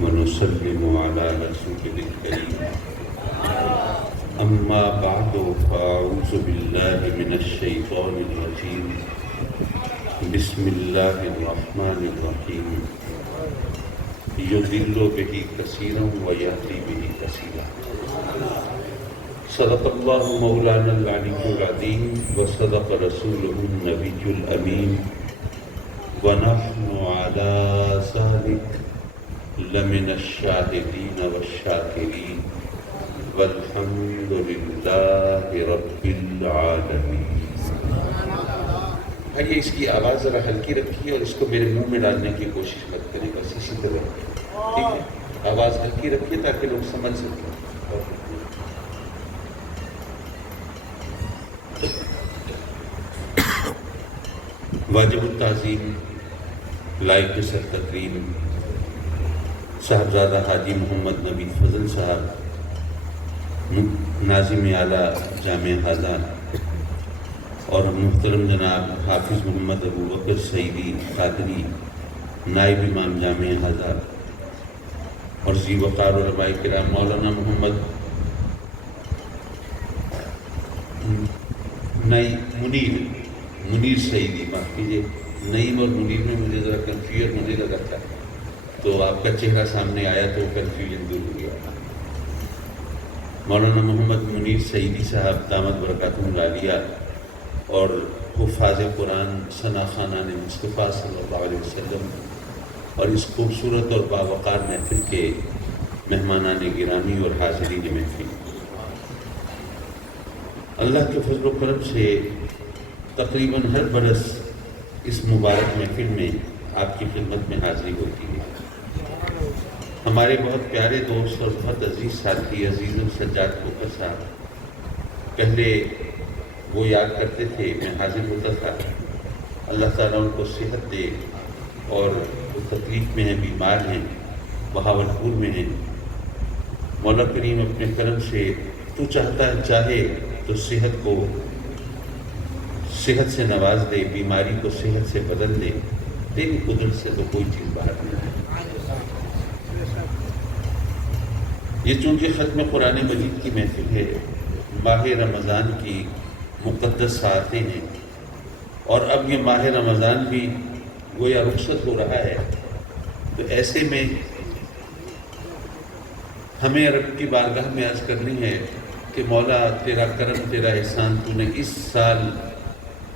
ونسلم على رسوله الكريم أما بعد فأعوذ بالله من الشيطان الرجيم بسم الله الرحمن الرحيم يضل به كثيرا ويهدي به كثيرا صدق الله مولانا العلي العظيم وصدق رسوله النبي الأمين ونحن على ذلك لمن الشاهدين والشاكرين والحمد لله رب العالمين۔ یہ اس کی آواز ذرا ہلکی رکھیے اور اس کو میرے منہ میں ڈالنے کی کوشش مت کریں، بس اسی طرح ٹھیک ہے، آواز ہلکی رکھیے تاکہ لوگ سمجھ سکیں۔ واجب التعظیم لائق سر تکریم صاحبزادہ حاجی محمد نبی فضل صاحب، ناظم اعلیٰ جامع ہازان، اور محترم جناب حافظ محمد ابو بکر سعیدی قادری، نائب امام جامع ہازان، اور ذی وقار علماء کرام مولانا محمد منیر سعیدی، معاف کیجیے، نعیم اور منیر میں مجھے ذرا کنفیوژن ہونے لگا تھا، تو آپ کا چہرہ سامنے آیا تو کنفیوژن دور ہو گیا۔ مولانا محمد منیر سعیدی صاحب دامت برکاتہم العالیہ اور حفاظ قرآن ثنا خانان مصطفیٰ صلی اللہ علیہ وسلم اور اس خوبصورت اور باوقار محفل کے مہمانان گرامی اور حاضرین محفل، اللہ کے فضل و کرم سے تقریباً ہر برس اس مبارک محفل میں آپ کی خدمت میں حاضری ہوتی ہے۔ ہمارے بہت پیارے دوست اور بہت عزیز ساتھی عزیز السجاد کوکر صاحب پہلے وہ یاد کرتے تھے، میں حاضر ہوتا تھا۔ اللہ تعالیٰ ان کو صحت دے، اور وہ تکلیف میں ہیں، بیمار ہیں، بہاولپور میں ہیں۔ مولا کریم اپنے کرم سے تو چاہتا ہے چاہے تو صحت سے نواز دے، بیماری کو صحت سے بدل دے، تیری قدرت سے تو کوئی چیز باہر نہیں ہے۔ یہ چونکہ ختم قرآن مجید کی محفل ہے، ماہ رمضان کی مقدس ساعتیں ہیں، اور اب یہ ماہ رمضان بھی گویا رخصت ہو رہا ہے، تو ایسے میں ہمیں رب کی بارگاہ میں عرض کرنی ہے کہ مولا تیرا کرم، تیرا احسان، تو نے اس سال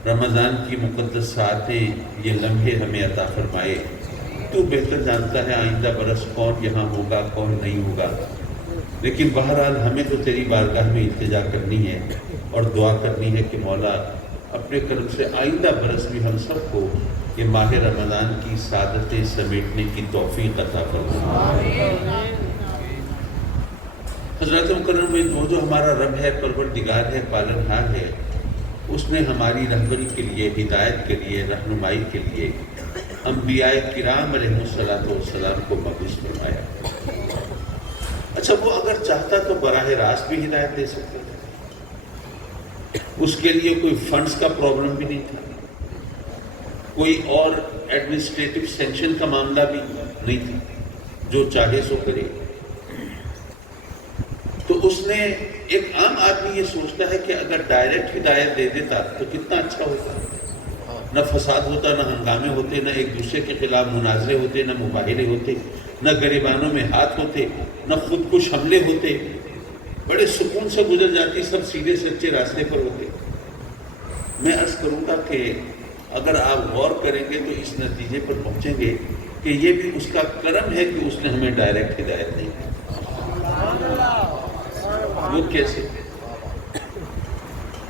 رمضان کی مقدس ساعتیں، یہ لمحے ہمیں عطا فرمائے۔ تو بہتر جانتا ہے آئندہ برس کون یہاں ہوگا کون نہیں ہوگا، لیکن بہرحال ہمیں تو تیری بارگاہ میں التجا کرنی ہے اور دعا کرنی ہے کہ مولا اپنے کرم سے آئندہ برس بھی ہم سب کو یہ ماہ رمضان کی سعادتیں سمیٹنے کی توفیق عطا فرمائے۔ حضرات مکرم میں وہ جو ہمارا رب ہے، پروردگار ہے، پالنہار ہے، اس نے ہماری رہبری کے لیے، ہدایت کے لیے، رہنمائی کے لیے انبیاء کرام علیہ السلام کو مبعوث فرمایا۔ اچھا، وہ اگر چاہتا تو براہ راست بھی ہدایت دے سکتا تھا، اس کے لیے کوئی فنڈز کا پرابلم بھی نہیں تھا، کوئی اور ایڈمنسٹریٹو سینکشن کا معاملہ بھی نہیں تھا، جو چاہے سو کرے۔ تو اس نے، ایک عام آدمی یہ سوچتا ہے کہ اگر ڈائریکٹ ہدایت دے دیتا تو کتنا اچھا ہوتا، نہ فساد ہوتا، نہ ہنگامے ہوتے، نہ ایک دوسرے کے خلاف مناظرے ہوتے، نہ مظاہرے ہوتے، نہ گریبانوں میں ہاتھ ہوتے، نہ خود کش حملے ہوتے، بڑے سکون سے گزر جاتی، سب سیدھے سچے راستے پر ہوتے۔ میں عرض کروں گا کہ اگر آپ غور کریں گے تو اس نتیجے پر پہنچیں گے کہ یہ بھی اس کا کرم ہے کہ اس نے ہمیں ڈائریکٹ ہدایت نہیں دی۔ وہ کیسے؟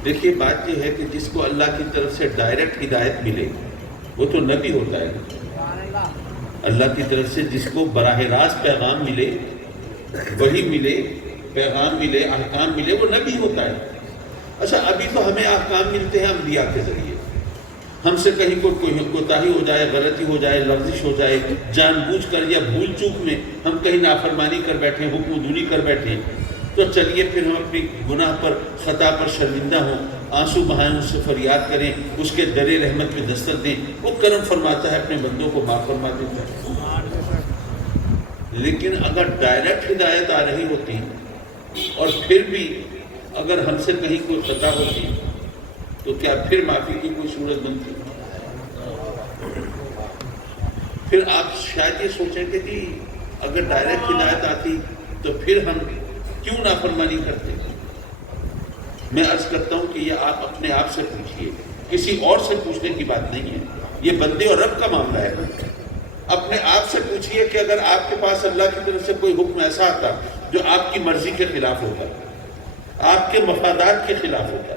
دیکھیے، بات یہ ہے کہ جس کو اللہ کی طرف سے ڈائریکٹ ہدایت ملے وہ تو نبی ہوتا ہے۔ اللہ کی طرف سے جس کو براہ راست پیغام ملے، وحی ملے، پیغام ملے، احکام ملے، وہ نبی ہوتا ہے۔ اچھا، ابھی تو ہمیں احکام ملتے ہیں انبیاء کے ذریعے، ہم سے کہیں کوئی کوتاہی ہو جائے، غلطی ہو جائے، لغزش ہو جائے، جان بوجھ کر یا بھول چوک میں ہم کہیں نافرمانی کر بیٹھیں، حکم دونی کر بیٹھیں، تو چلیے پھر ہم اپنی گناہ پر، خطا پر شرمندہ ہوں، آنسو بہائیں، اس سے فریاد کریں، اس کے در رحمت میں دستک دیں، وہ کرم فرماتا ہے، اپنے بندوں کو معاف فرما دیتا ہے۔ لیکن اگر ڈائریکٹ ہدایت آ رہی ہوتی اور پھر بھی اگر ہم سے کہیں کوئی خطا ہوتی تو کیا پھر معافی کی کوئی صورت بنتی؟ پھر آپ شاید یہ سوچیں کہ جی اگر ڈائریکٹ ہدایت آتی تو پھر ہم کیوں نافرمانی کرتے؟ میں عرض کرتا ہوں کہ یہ آپ اپنے آپ سے پوچھئے، کسی اور سے پوچھنے کی بات نہیں ہے، یہ بندے اور رب کا معاملہ ہے۔ اپنے آپ سے پوچھئے کہ اگر آپ کے پاس اللہ کی طرف سے کوئی حکم ایسا آتا جو آپ کی مرضی کے خلاف ہوتا، آپ کے مفادات کے خلاف ہوتا،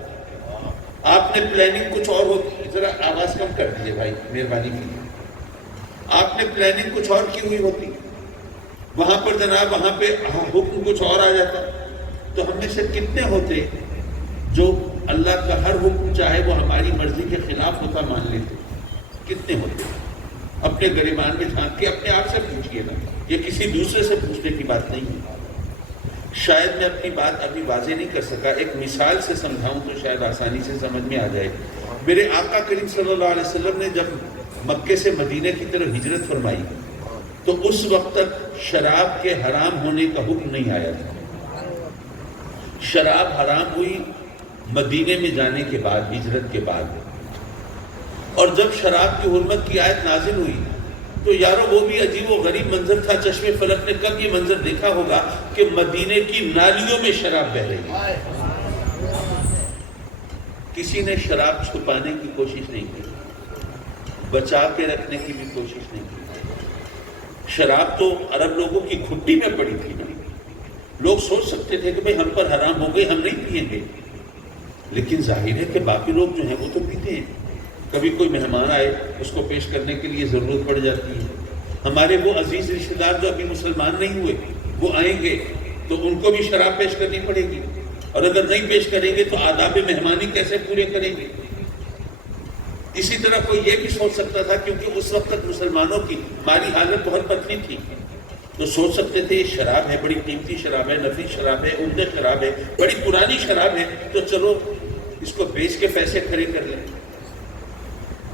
آپ نے پلاننگ کچھ اور ہوتی، ذرا آواز کم کر دیجیے بھائی مہربانی کیجیے، آپ نے پلاننگ کچھ اور کی ہوئی ہوتی، وہاں پر جناب وہاں پہ حکم کچھ اور آ جاتا، تو ہم میں سے کتنے ہوتے جو اللہ کا ہر حکم چاہے وہ ہماری مرضی کے خلاف ہوتا مان لیتے؟ کتنے ہوتے؟ اپنے گریبان میں جھانک کے اپنے آپ سے پوچھئے نا، یہ کسی دوسرے سے پوچھنے کی بات نہیں ہے۔ شاید میں اپنی بات ابھی واضح نہیں کر سکا، ایک مثال سے سمجھاؤں تو شاید آسانی سے سمجھ میں آ جائے۔ میرے آقا کریم صلی اللہ علیہ وسلم نے جب مکے سے مدینہ کی طرف ہجرت فرمائی تو اس وقت تک شراب کے حرام ہونے کا حکم نہیں آیا تھا۔ شراب حرام ہوئی مدینے میں جانے کے بعد، ہجرت کے بعد، اور جب شراب کی حرمت کی آیت نازل ہوئی تو یارو وہ بھی عجیب و غریب منظر تھا۔ چشم فلک نے کب یہ منظر دیکھا ہوگا کہ مدینے کی نالیوں میں شراب بہہ رہی ہے؟ کسی نے شراب چھپانے کی کوشش نہیں کی، بچا کے رکھنے کی بھی کوشش نہیں کی۔ شراب تو عرب لوگوں کی گھٹی میں پڑی تھی نا، لوگ سوچ سکتے تھے کہ بھئی ہم پر حرام ہو گئی، ہم نہیں پیئیں گے، لیکن ظاہر ہے کہ باقی لوگ جو ہیں وہ تو پیتے ہیں۔ کبھی کوئی مہمان آئے اس کو پیش کرنے کے لیے ضرورت پڑ جاتی ہے۔ ہمارے وہ عزیز رشتہ دار جو ابھی مسلمان نہیں ہوئے وہ آئیں گے تو ان کو بھی شراب پیش کرنی پڑے گی، اور اگر نہیں پیش کریں گے تو آداب مہمانی کیسے پورے کریں گے؟ اسی طرح کوئی یہ بھی سوچ سکتا تھا، کیونکہ اس وقت تک مسلمانوں کی مالی حالت بہت پتلی تھی، تو سوچ سکتے تھے یہ شراب ہے، بڑی قیمتی شراب ہے، نفیس شراب ہے، عمدہ شراب ہے، بڑی پرانی شراب ہے، تو چلو اس کو بیچ کے پیسے کھڑے کر لیں۔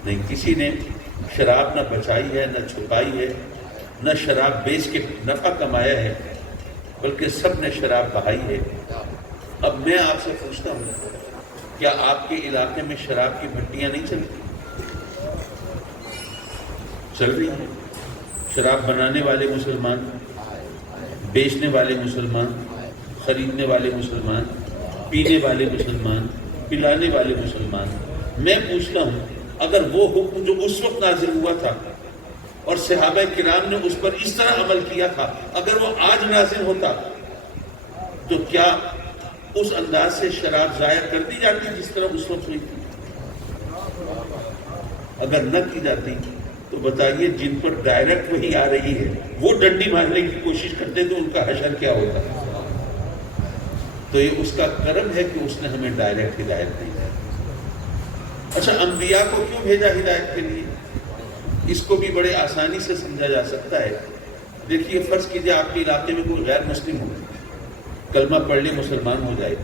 نہیں، کسی نے شراب نہ بچائی ہے، نہ چھپائی ہے، نہ شراب بیچ کے نفع کمایا ہے، بلکہ سب نے شراب بہائی ہے۔ اب میں آپ سے پوچھتا ہوں، کیا آپ کے علاقے میں شراب کی بھٹیاں نہیں چلتی؟ چل رہی ہیں۔ شراب بنانے والے مسلمان، بیچنے والے مسلمان، خریدنے والے مسلمان، پینے والے مسلمان، پلانے والے مسلمان۔ میں پوچھتا ہوں، اگر وہ حکم جو اس وقت نازل ہوا تھا اور صحابہ کرام نے اس پر اس طرح عمل کیا تھا، اگر وہ آج نازل ہوتا تو کیا اس انداز سے شراب ضائع کر دی جاتی جس طرح اس وقت ہوئی تھی؟ اگر نہ کی جاتی تو بتائیے جن پر ڈائریکٹ وہی آ رہی ہے وہ ڈنڈی مارنے کی کوشش کرتے تو ان کا حشر کیا ہوتا؟ تو یہ اس کا کرم ہے کہ اس نے ہمیں ڈائریکٹ ہدایت دی۔ اچھا، انبیاء کو کیوں بھیجا ہدایت کے لیے؟ اس کو بھی بڑے آسانی سے سمجھا جا سکتا ہے۔ دیکھیے، فرض کیجئے آپ کے علاقے میں کوئی غیر مسلم ہو، کلمہ پڑھ لے، مسلمان ہو جائے۔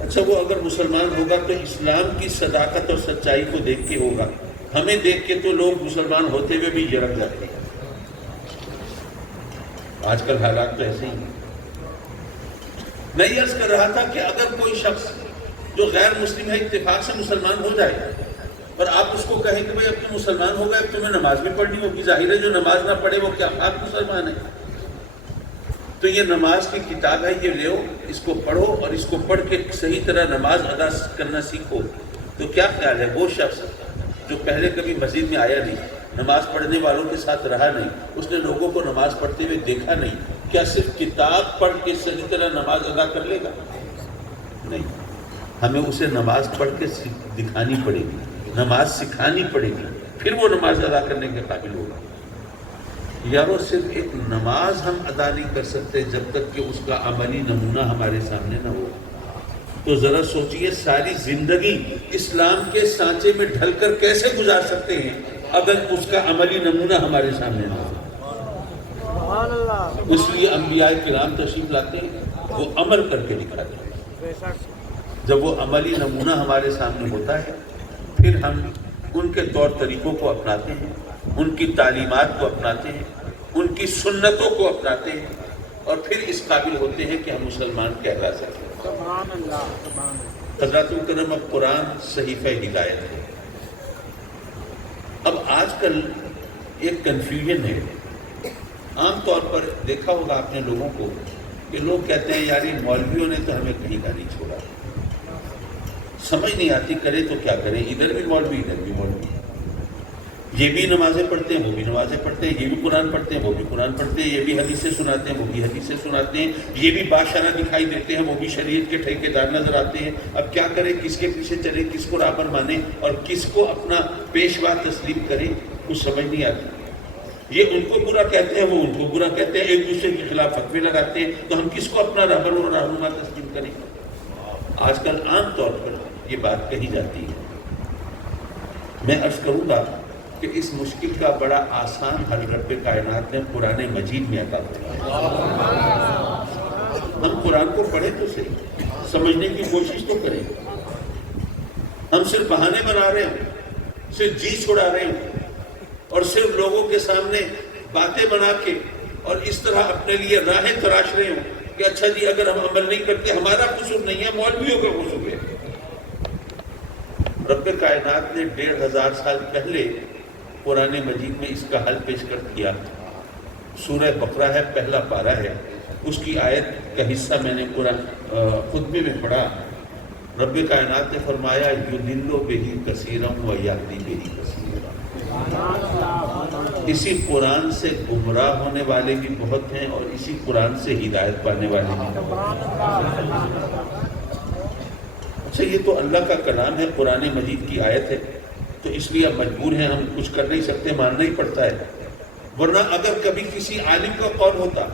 اچھا، وہ اگر مسلمان ہوگا تو اسلام کی صداقت اور سچائی کو دیکھ کے ہوگا، ہمیں دیکھ کے تو لوگ مسلمان ہوتے ہوئے بھی جھڑک جاتے ہیں۔ آج کل حالات تو ایسے ہی ہیں۔ میں یہ عرض کر رہا تھا کہ اگر کوئی شخص جو غیر مسلم ہے اتفاق سے مسلمان ہو جائے اور آپ اس کو کہیں کہ بھئی اب تم مسلمان ہو گئے، اب تمہیں نماز بھی پڑھنی ہوگی، ظاہر ہے جو نماز نہ پڑھے وہ کیا خاک مسلمان ہے؟ تو یہ نماز کی کتاب ہے، یہ لو، اس کو پڑھو اور اس کو پڑھ کے صحیح طرح نماز ادا کرنا سیکھو۔ تو کیا خیال ہے وہ شخص جو پہلے کبھی مسجد میں آیا نہیں، نماز پڑھنے والوں کے ساتھ رہا نہیں، اس نے لوگوں کو نماز پڑھتے ہوئے دیکھا نہیں، کیا صرف کتاب پڑھ کے صحیح طرح نماز ادا کر لے گا؟ نہیں، ہمیں اسے نماز پڑھ کے دکھانی پڑے گی، نماز سکھانی پڑے گی، پھر وہ نماز ادا کرنے کے قابل ہوگا۔ یارو، صرف ایک نماز ہم ادا نہیں کر سکتے جب تک کہ اس کا عملی نمونہ ہمارے سامنے نہ ہو۔ تو ذرا سوچئے، ساری زندگی اسلام کے سانچے میں ڈھل کر کیسے گزار سکتے ہیں اگر اس کا عملی نمونہ ہمارے سامنے نہ ہو؟ اس لیے انبیاء کرام تشریف لاتے ہیں، وہ عمل کر کے دکھاتے ہیں۔ جب وہ عملی نمونہ ہمارے سامنے ہوتا ہے، پھر ہم ان کے طور طریقوں کو اپناتے ہیں، ان کی تعلیمات کو اپناتے ہیں، ان کی سنتوں کو اپناتے ہیں اور پھر اس قابل ہوتے ہیں کہ ہم مسلمان کہلا سکیں۔ سبحان اللہ، سبحان اللہ۔ حضرات مکرم، اب قرآن صحیفہ ہدایت ہے۔ اب آج کل ایک کنفیوژن ہے، عام طور پر دیکھا ہوگا آپ نے لوگوں کو کہ لوگ کہتے ہیں یار یہ مولویوں نے تو ہمیں کہیں کا نہیں چھوڑا، سمجھ نہیں آتی کرے تو کیا کریں، ادھر بھی مولوی ادھر بھی مولوی، یہ بھی نمازیں پڑھتے ہیں وہ بھی نمازیں پڑھتے ہیں، یہ بھی قرآن پڑھتے ہیں وہ بھی قرآن پڑھتے ہیں، یہ بھی حدیثیں سناتے ہیں وہ بھی حدیثیں سناتے ہیں، یہ بھی بادشاہ دکھائی دیتے ہیں وہ بھی شریعت کے ٹھیکیدار نظر آتے ہیں۔ اب کیا کریں، کس کے پیچھے چلیں، کس کو رہبر مانیں اور کس کو اپنا پیشوا تسلیم کریں، کچھ سمجھ نہیں آتی۔ یہ ان کو برا کہتے ہیں، وہ ان کو برا کہتے ہیں، ایک دوسرے کے خلاف فتوے لگاتے ہیں، تو ہم کس کو اپنا رہبر اور رہنما تسلیم کریں؟ آج کل عام طور پر یہ بات کہی جاتی ہے۔ میں عرض کروں گا کہ اس مشکل کا بڑا آسان حل رب کائنات نے قرآن مجید میں عطا فرمایا۔ ہم قرآن کو پڑھیں تو صحیح، سمجھنے کی کوشش تو کریں۔ ہم صرف بہانے بنا رہے ہیں، صرف جی چھڑا رہے ہیں اور صرف لوگوں کے سامنے باتیں بنا کے اور اس طرح اپنے لیے راہیں تراش رہے ہوں کہ اچھا جی اگر ہم عمل نہیں کرتے ہمارا قصور نہیں ہے، مولویوں کا قصور ہے۔ رب کائنات نے 1500 سال پہلے قرآن مجید میں اس کا حل پیش کر دیا۔ سورہ بقرہ ہے، پہلا پارہ ہے، اس کی آیت کا حصہ میں نے قرآن خطبے میں پڑھا۔ رب کائنات نے فرمایا یضل بہ کثیرا و یہدی بہ کثیرا۔ اسی قرآن سے گمراہ ہونے والے بھی بہت ہیں اور اسی قرآن سے ہدایت پانے والے بھی بہت ہیں۔ اچھا یہ تو اللہ کا کلام ہے، قرآن مجید کی آیت ہے، تو اس لیے اب مجبور ہیں، ہم کچھ کر نہیں سکتے، ماننا ہی پڑتا ہے۔ ورنہ اگر کبھی کسی عالم کا قول ہوتا،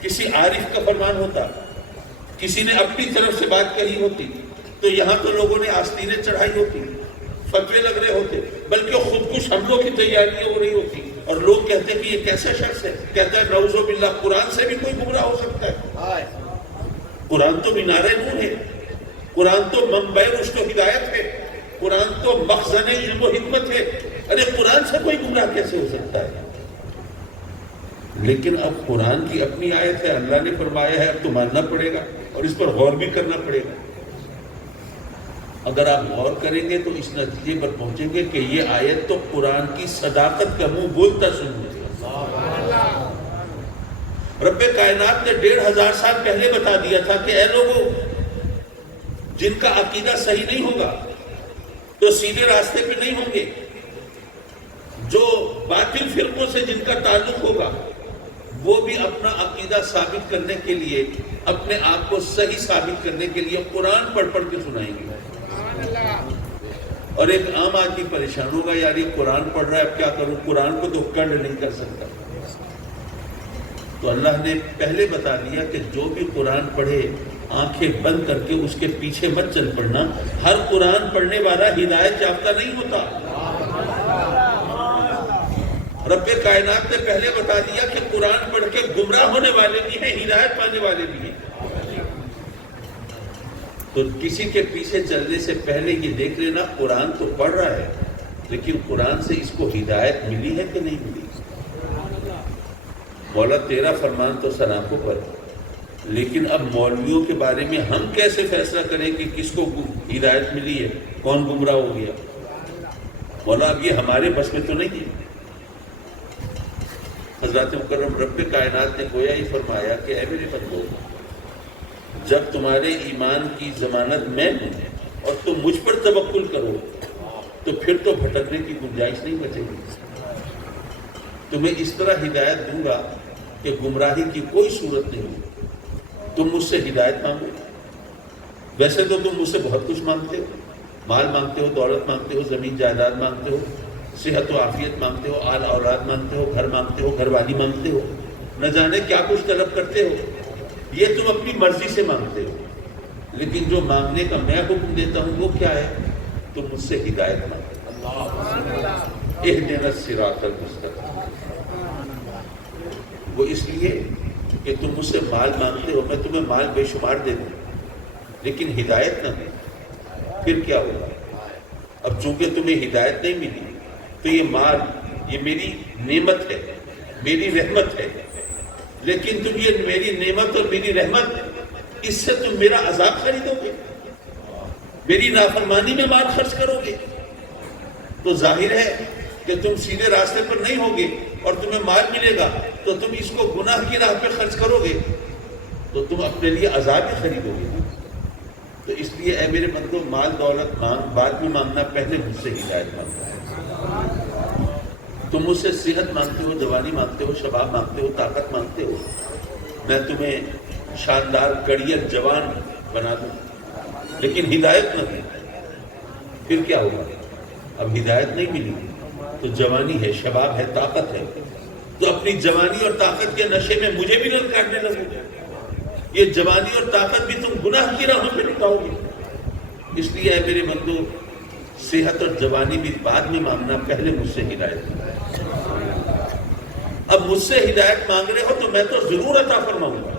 کسی عارف کا فرمان ہوتا، کسی نے اپنی طرف سے بات کہی ہوتی تو یہاں تو لوگوں نے آستینیں چڑھائی ہوتی، فتوے لگ رہے ہوتے، بلکہ خودکش حملوں کی تیاریاں ہو رہی ہوتی، اور لوگ کہتے ہیں کہ یہ کیسا شخص ہے، کہتا ہے نعوذ باللہ قرآن سے بھی کوئی گمراہ ہو سکتا ہے۔ قرآن تو مینار نور ہے، قرآن تو منبع رشد و ہدایت ہے، قرآن تو مخزن علم و حکمت ہے، ارے قرآن سے کوئی گمراہ کیسے ہو سکتا ہے؟ لیکن اب قرآن کی اپنی آیت ہے، اللہ نے فرمایا ہے، اب تو ماننا پڑے گا اور اس پر غور بھی کرنا پڑے گا۔ اگر آپ غور کریں گے تو اس نتیجے پر پہنچیں گے کہ یہ آیت تو قرآن کی صداقت کا منہ بولتا سننے۔ رب کائنات نے 1500 سال پہلے بتا دیا تھا کہ اے لوگوں، جن کا عقیدہ صحیح نہیں ہوگا تو سیدھے راستے پہ نہیں ہوں گے، جو باطل فرقوں سے جن کا تعلق ہوگا وہ بھی اپنا عقیدہ ثابت کرنے کے لیے، اپنے آپ کو صحیح ثابت کرنے کے لیے قرآن پڑھ پڑھ کے سنائیں گے۔ اور ایک عام آدمی پریشان ہوگا، یار یہ قرآن پڑھ رہا ہے اب کیا کروں، قرآن کو تو کنڈ نہیں کر سکتا۔ تو اللہ نے پہلے بتا دیا کہ جو بھی قرآن پڑھے آنکھیں بند کر کے اس کے پیچھے مت چل پڑنا، ہر قرآن پڑھنے والا ہدایت یافتہ نہیں ہوتا۔ رب کائنات نے پہلے بتا دیا کہ قرآن پڑھ کے گمراہ ہونے والے بھی ہیں، ہدایت پانے والے بھی ہیں۔ تو کسی کے پیچھے چلنے سے پہلے یہ دیکھ لینا قرآن تو پڑھ رہا ہے لیکن قرآن سے اس کو ہدایت ملی ہے کہ نہیں ملی۔ مولا تیرا فرمان تو سناخوں پر، لیکن اب مولویوں کے بارے میں ہم کیسے فیصلہ کریں کہ کس کو ہدایت ملی ہے، کون گمراہ ہو گیا؟ مولا اب یہ ہمارے بس میں تو نہیں ہے۔ حضرات مکرم رب کائنات نے گویا ہی فرمایا کہ اے میرے بندو، جب تمہارے ایمان کی ضمانت میں ہوں اور تم مجھ پر توکل کرو تو پھر تو بھٹکنے کی گنجائش نہیں بچے گی۔ تمہیں اس طرح ہدایت دوں گا کہ گمراہی کی کوئی صورت نہیں۔ تم مجھ سے ہدایت مانگو، ویسے تو تم مجھ سے بہت کچھ مانگتے ہو، مال مانگتے ہو، دولت مانگتے ہو، زمین جائیداد مانگتے ہو، صحت و عافیت مانگتے ہو، آل اولاد مانگتے ہو، گھر مانگتے ہو، گھر والی مانگتے ہو، نہ جانے کیا کچھ طلب کرتے ہو۔ یہ تم اپنی مرضی سے مانگتے ہو، لیکن جو مانگنے کا میں حکم دیتا ہوں وہ کیا ہے؟ تم مجھ سے ہدایت مانگو۔ اہدنا الصراط المستقیم۔ وہ اس لیے کہ تم مجھ سے مال مانگتے ہو، میں تمہیں مال بے شمار دے دوں لیکن ہدایت نہ دوں، پھر کیا ہوگا؟ اب چونکہ تمہیں ہدایت نہیں ملی تو یہ مال، یہ میری نعمت ہے، میری رحمت ہے، لیکن تم یہ میری نعمت اور میری رحمت، اس سے تم میرا عذاب خریدو گے، میری نافرمانی میں مال خرچ کرو گے، تو ظاہر ہے کہ تم سیدھے راستے پر نہیں ہوگے، اور تمہیں مال ملے گا تو تم اس کو گناہ کی راہ پہ خرچ کرو گے، تو تم اپنے لیے عذاب ہی خریدو گے۔ تو اس لیے اے میرے بندو، مال دولت مانگ، بعد میں مانگنا، پہلے مجھ سے ہدایت مانگنا۔ تم مجھ سے صحت مانگتے ہو، جوانی مانگتے ہو، شباب مانگتے ہو، طاقت مانگتے ہو، میں تمہیں شاندار کڑیل جوان بنا دوں، لیکن ہدایت نہ دوں، پھر کیا ہوگا؟ اب ہدایت نہیں ملی تو جوانی ہے، شباب ہے، طاقت ہے، تو اپنی جوانی اور طاقت کے نشے میں مجھے بھی للکارنے لگو گے۔ یہ جوانی اور طاقت بھی تم گناہ کی راہوں پہ لٹاؤ گے۔ اس لیے اے میرے بندو، صحت اور جوانی بھی بعد میں مانگنا، پہلے مجھ سے ہدایت مانگنا۔ اب مجھ سے ہدایت مانگ رہے ہو تو میں تو ضرور عطا فرماؤں گا،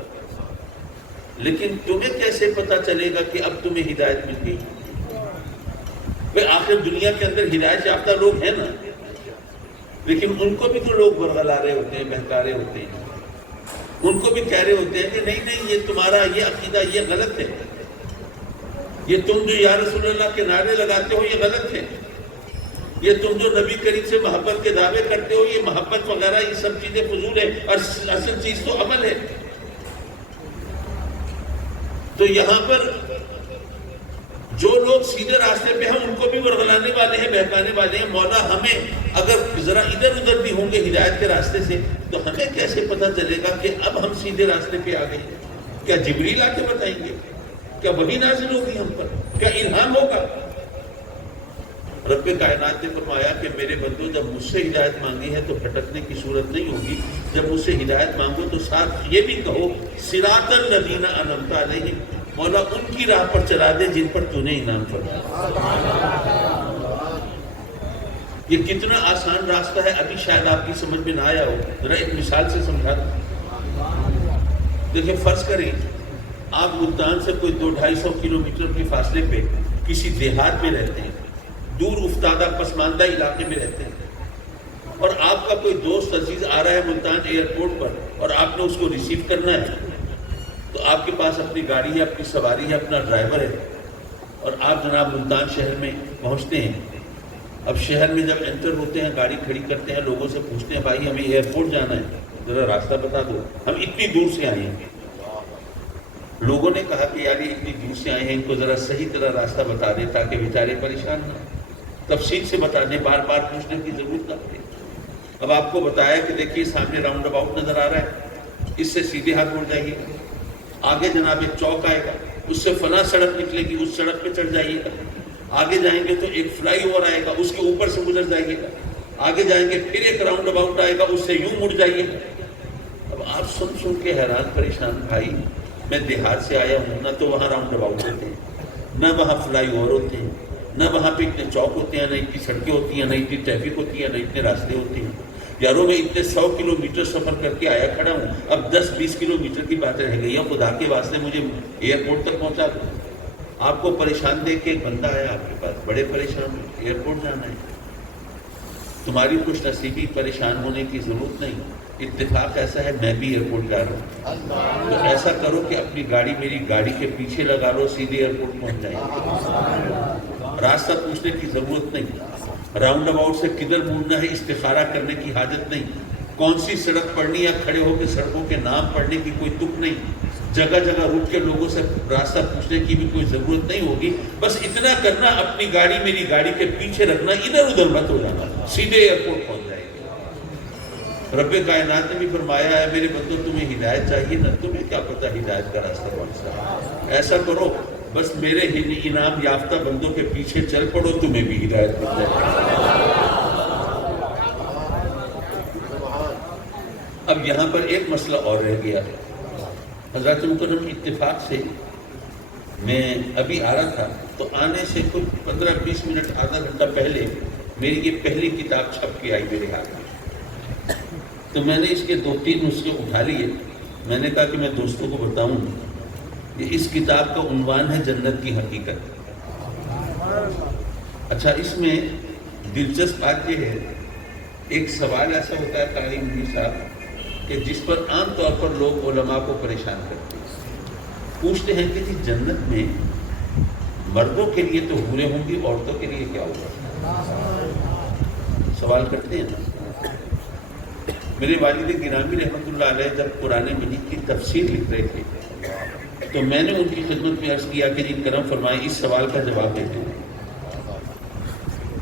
لیکن تمہیں کیسے پتا چلے گا کہ اب تمہیں ہدایت مل گئی؟ پھر آخر دنیا کے اندر ہدایت یافتہ لوگ ہیں نا، لیکن ان کو بھی تو لوگ برگلا رہے ہوتے ہیں، بہکا رہے ہوتے ہیں، ان کو بھی کہہ رہے ہوتے ہیں کہ نہیں نہیں، یہ تمہارا یہ عقیدہ یہ غلط ہے، یہ تم جو یا رسول اللہ کے نعرے لگاتے ہو یہ غلط ہے، یہ تم جو نبی کریم سے محبت کے دعوے کرتے ہو یہ محبت وغیرہ یہ سب چیزیں فضول ہے، اور اصل چیز تو عمل ہے۔ تو یہاں پر جو لوگ سیدھے راستے پہ ہیں ان کو بھی ورغلانے والے ہیں، بہکانے والے ہیں۔ مولا ہمیں اگر ذرا ادھر ادھر بھی ہوں گے ہدایت کے راستے سے تو ہمیں کیسے پتہ چلے گا کہ اب ہم سیدھے راستے پہ آ گئے؟ کیا جبریل آ کے بتائیں گے؟ کیا وحی نازل ہوگی ہم پر؟ کیا الہام ہوگا؟ رب کائنات نے فرمایا کہ میرے بندو، جب مجھ سے ہدایت مانگی ہے تو بھٹکنے کی صورت نہیں ہوگی، جب مجھ سے ہدایت مانگو تو ساتھ یہ بھی کہو صراط الذین انعمت علیہم، مولا ان کی راہ پر چلا دے جن پر تو نے انعام فرمایا۔ یہ کتنا آسان راستہ ہے، ابھی شاید آپ کی سمجھ میں نہ آیا ہو، ذرا ایک مثال سے سمجھا دوں۔ دیکھیں، فرض کریں آپ ملتان سے کوئی 200-250 کلومیٹر کے فاصلے پہ کسی دیہات میں رہتے ہیں، دور افتادہ پسماندہ علاقے میں رہتے ہیں، اور آپ کا کوئی دوست عزیز آ رہا ہے ملتان ایئرپورٹ پر اور آپ نے اس کو ریسیو کرنا ہے، تو آپ کے پاس اپنی گاڑی ہے، اپنی سواری ہے، اپنا ڈرائیور ہے، اور آپ جناب ملتان شہر میں پہنچتے ہیں۔ اب شہر میں جب انٹر ہوتے ہیں، گاڑی کھڑی کرتے ہیں، لوگوں سے پوچھتے ہیں بھائی ہمیں ایئرپورٹ جانا ہے، ذرا راستہ بتا دو، ہم اتنی دور سے آئے ہیں۔ لوگوں نے کہا کہ یار یہ اتنی دور سے آئے ہیں، ان کو ذرا صحیح طرح راستہ بتا دیں تاکہ بیچارے پریشان نہ ہوں، تفصیل سے بتا دیں، بار بار پوچھنے کی ضرورت نہ پڑے۔ اب آپ کو بتایا کہ دیکھیے سامنے راؤنڈ اباؤٹ نظر آ رہا ہے، اس سے سیدھے ہاتھ مڑ جائیے، آگے جناب ایک چوک آئے گا، اس سے فلاں سڑک نکلے گی، اس سڑک پہ چڑھ جائیے گا، آگے جائیں گے تو ایک فلائی اوور آئے گا، اس کے اوپر سے گزر جائیے گا، آگے جائیں گے پھر ایک راؤنڈ اباؤٹ آئے گا، اس سے یوں مڑ جائیے گا۔ اب آپ سن کے حیران پریشان، بھائی میں دیہات سے آیا ہوں، نہ تو وہاں راؤنڈ اباؤٹ ہوتے ہیں، نہ وہاں فلائی اوور ہوتے ہیں، نہ وہاں پہ اتنے چوک ہوتے ہیں، نہ اتنی سڑکیں ہوتی ہیں، نہ اتنی ٹریفک ہوتی ہے، نہ اتنے راستے ہوتے ہیں۔ یاروں میں اتنے 100 کلومیٹر سفر کر کے آیا کھڑا ہوں، اب 10-20 کلومیٹر کی بات رہ گئی ہے، خدا کے واسطے مجھے ایئرپورٹ تک پہنچا دو۔ آپ کو پریشان دیکھ کے ایک بندہ آیا آپ کے پاس، بڑے پریشان ہو، ایئرپورٹ جانا ہے، تمہاری خوش نصیبی، پریشان ہونے کی ضرورت نہیں، اتفاق ایسا ہے میں بھی ایئرپورٹ جا رہا ہوں، تو ایسا کرو کہ اپنی گاڑی میری گاڑی کے پیچھے لگا لو، سیدھے ایئرپورٹ پہنچ جائیں، راستہ پوچھنے کی ضرورت نہیں، راؤنڈ اباؤٹ سے کدھر مڑنا ہے استخارہ کرنے کی حاجت نہیں، کون سی سڑک پڑھنی یا کھڑے ہو کے سڑکوں کے نام پڑھنے کی کوئی تک نہیں، جگہ جگہ رک کے لوگوں سے راستہ پوچھنے کی بھی کوئی ضرورت نہیں ہوگی، بس اتنا کرنا اپنی گاڑی میری گاڑی کے پیچھے رکھنا، ادھر ادھر مت ہو جانا، سیدھے ایئرپورٹ پہنچ جائے گی۔ رب کائنات نے بھی فرمایا ہے میرے بندو تمہیں ہدایت چاہیے نا، تمہیں کیا پتہ ہدایت کا راستہ کون سا ہے، ایسا کرو بس میرے انعام یافتہ بندوں کے پیچھے چل پڑو، تمہیں بھی ہدایت مل جائے۔ اب یہاں پر ایک مسئلہ اور رہ گیا ہے، حضرات مکرم اتفاق سے میں ابھی آ رہا تھا تو آنے سے کچھ 15-20 منٹ آدھا گھنٹہ پہلے میری یہ پہلی کتاب چھپ کے آئی میرے ہاتھ میں، تو میں نے اس کے 2-3 نسخے اٹھا لیے، میں نے کہا کہ میں دوستوں کو بتاؤں کہ اس کتاب کا عنوان ہے جنت کی حقیقت۔ اچھا، اس میں دلچسپ بات یہ ہے، ایک سوال ایسا ہوتا ہے قاری منیر صاحب کہ جس پر عام طور پر لوگ علماء کو پریشان کرتے ہیں. پوچھتے ہیں کہ جی جنت میں مردوں کے لیے تو حوریں ہوں گی، عورتوں کے لیے کیا ہوگا؟ سوال کرتے ہیں نا. میرے والد گرامی رحمۃ اللہ علیہ جب قرآن مجید کی تفسیر لکھ رہے تھے تو میں نے ان کی خدمت میں عرض کیا کہ جی کرم فرمائیں اس سوال کا جواب دیتے ہیں.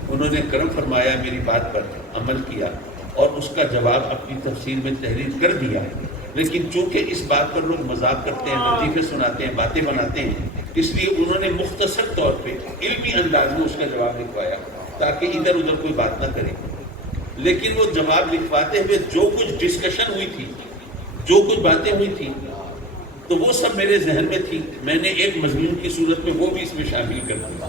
انہوں نے کرم فرمایا، میری بات پر عمل کیا اور اس کا جواب اپنی تفسیر میں تحریر کر دیا. لیکن چونکہ اس بات پر لوگ مذاق کرتے ہیں، لطیفے سناتے ہیں، باتیں بناتے ہیں، اس لیے انہوں نے مختصر طور پہ علمی انداز میں اس کا جواب لکھوایا تاکہ ادھر ادھر کوئی بات نہ کرے. لیکن وہ جواب لکھواتے ہوئے جو کچھ ڈسکشن ہوئی تھی، جو کچھ باتیں ہوئی تھی، تو وہ سب میرے ذہن میں تھی. میں نے ایک مضمون کی صورت میں وہ بھی اس میں شامل کر دیا.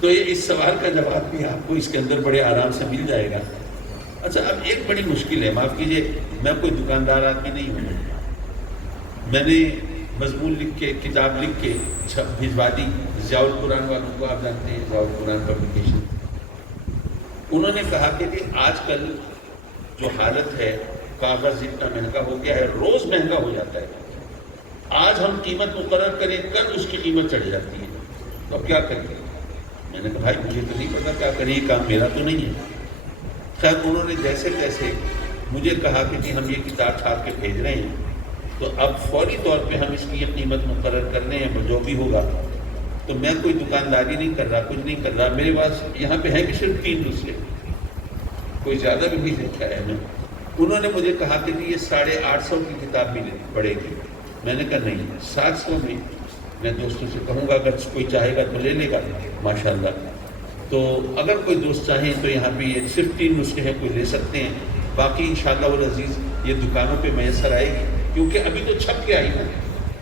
تو یہ اس سوال کا جواب بھی آپ کو اس کے اندر بڑے آرام سے مل جائے گا. اچھا، اب ایک بڑی مشکل ہے، معاف کیجئے، میں کوئی دکاندار آدمی نہیں ہوں. میں نے مضمون لکھ کے، کتاب لکھ کے بھجوا دی ضیاء القرآن والوں کو. آپ جانتے ہیں ضیاء القرآن پبلیکیشن. انہوں نے کہا کہ آج کل جو حالت ہے، کاغذ اتنا مہنگا ہو گیا ہے، روز مہنگا ہو جاتا ہے. آج ہم قیمت مقرر کریں، کل اس کی قیمت چڑھ جاتی ہے، تو اب کیا کریں؟ میں نے کہا بھائی مجھے تو نہیں پتا کیا کریں، یہ کام میرا تو نہیں ہے. خیر انہوں نے جیسے تیسے مجھے کہا کہ جی ہم یہ کتاب چھاپ کے بھیج رہے ہیں، تو اب فوری طور پہ ہم اس کی یہ قیمت مقرر کر رہے ہیں، جو بھی ہوگا. تو میں کوئی دکانداری نہیں کر رہا، کچھ نہیں کر رہا. میرے پاس یہاں پہ ہے کہ صرف 3 نسخے، کوئی زیادہ بھی نہیں دیکھا ہے میں. انہوں نے مجھے کہا کہ جی یہ 850 کی کتاب بھی پڑے گی. میں نے کہا نہیں، 700 میں میں دوستوں سے کہوں گا، اگر کوئی چاہے گا تو لے لے گا ماشاءاللہ. تو اگر کوئی دوست چاہیں تو یہاں پہ یہ صرف 3 نسخے ہیں، کوئی لے سکتے ہیں. باقی انشاءاللہ والعزیز یہ دکانوں پہ میسر آئے گی، کیونکہ ابھی تو چھپ کے آئی نا،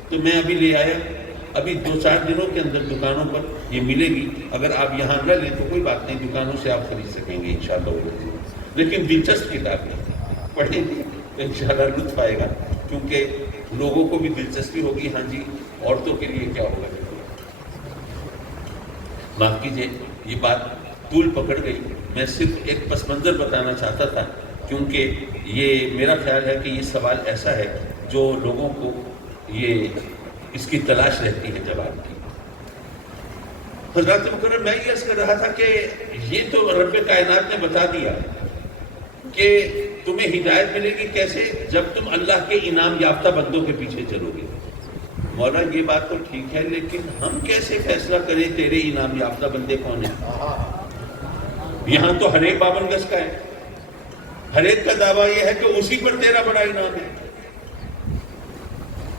تو میں ابھی لے آیا. ابھی 2-4 دنوں کے اندر دکانوں پر یہ ملے گی. اگر آپ یہاں نہ لیں تو کوئی بات نہیں، دکانوں سے آپ خرید سکیں گے انشاءاللہ والعزیز. لیکن دلچسپ کتاب ہے، پڑھیں گے تو انشاءاللہ لطف آئے گا، کیونکہ لوگوں کو بھی دلچسپی ہوگی. ہاں جی عورتوں کے لیے کیا ہوگا. معاف کیجیے یہ بات طول پکڑ گئی. میں صرف ایک پس منظر بتانا چاہتا تھا، کیونکہ یہ میرا خیال ہے کہ یہ سوال ایسا ہے جو لوگوں کو یہ اس کی تلاش رہتی ہے جواب کی. حضرات مکرم، میں یہ عرض کر رہا تھا کہ یہ تو رب کائنات نے بتا دیا کہ تمہیں ہدایت ملے گی کیسے، جب تم اللہ کے انعام یافتہ بندوں کے پیچھے چلو گے. مولا یہ بات تو ٹھیک ہے، لیکن ہم کیسے فیصلہ کریں تیرے انعام یافتہ بندے کون ہیں؟ یہاں تو ہر ایک 52 گز کا ہے، ہر ایک کا دعویٰ یہ ہے کہ اسی پر تیرا بڑا انعام ہے.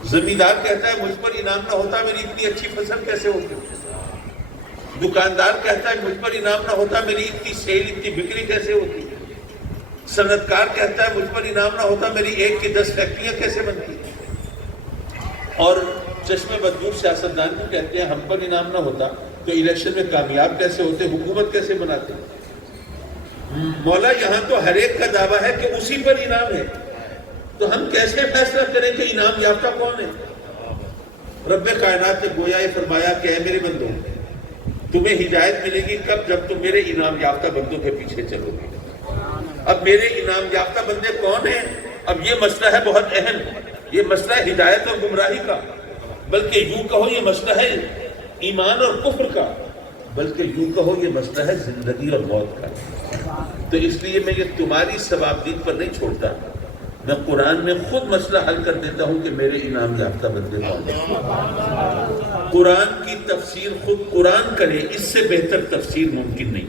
زمیندار کہتا ہے مجھ پر انعام نہ ہوتا میری اتنی اچھی فصل کیسے ہوتی. دکاندار کہتا ہے مجھ پر انعام نہ ہوتا میری اتنی سیل، اتنی بکری کیسے ہوتی. صنعتکار کہتا ہے مجھ پر انعام نہ ہوتا میری 1 کی 10 فیکٹریاں کیسے بنتی. اور چشمے بدبور سیاستدان کو کہتے ہیں ہم پر انعام نہ ہوتا تو الیکشن میں کامیاب کیسے ہوتے، حکومت کیسے بناتے. مولا یہاں تو ہر ایک کا دعویٰ ہے کہ اسی پر انعام ہے، تو ہم کیسے فیصلہ کریں کہ انعام یافتہ کون ہے. رب کائنات نے گویا یہ فرمایا کہ اے میرے بندوں، تمہیں ہدایت ملے گی کب، جب تم میرے انعام یافتہ بندوں کے پیچھے چلو گے. اب میرے انعام یافتہ بندے کون ہیں؟ اب یہ مسئلہ ہے بہت اہم. یہ مسئلہ ہے ہدایت اور گمراہی کا، بلکہ یوں کہو یہ مسئلہ ہے ایمان اور کفر کا، بلکہ یوں کہو یہ مسئلہ ہے زندگی اور موت کا. تو اس لیے میں یہ تمہاری ثوابدید پر نہیں چھوڑتا، میں قرآن میں خود مسئلہ حل کر دیتا ہوں کہ میرے انعام یافتہ بندے کون ہیں. قرآن کی تفسیر خود قرآن کرے، اس سے بہتر تفسیر ممکن نہیں.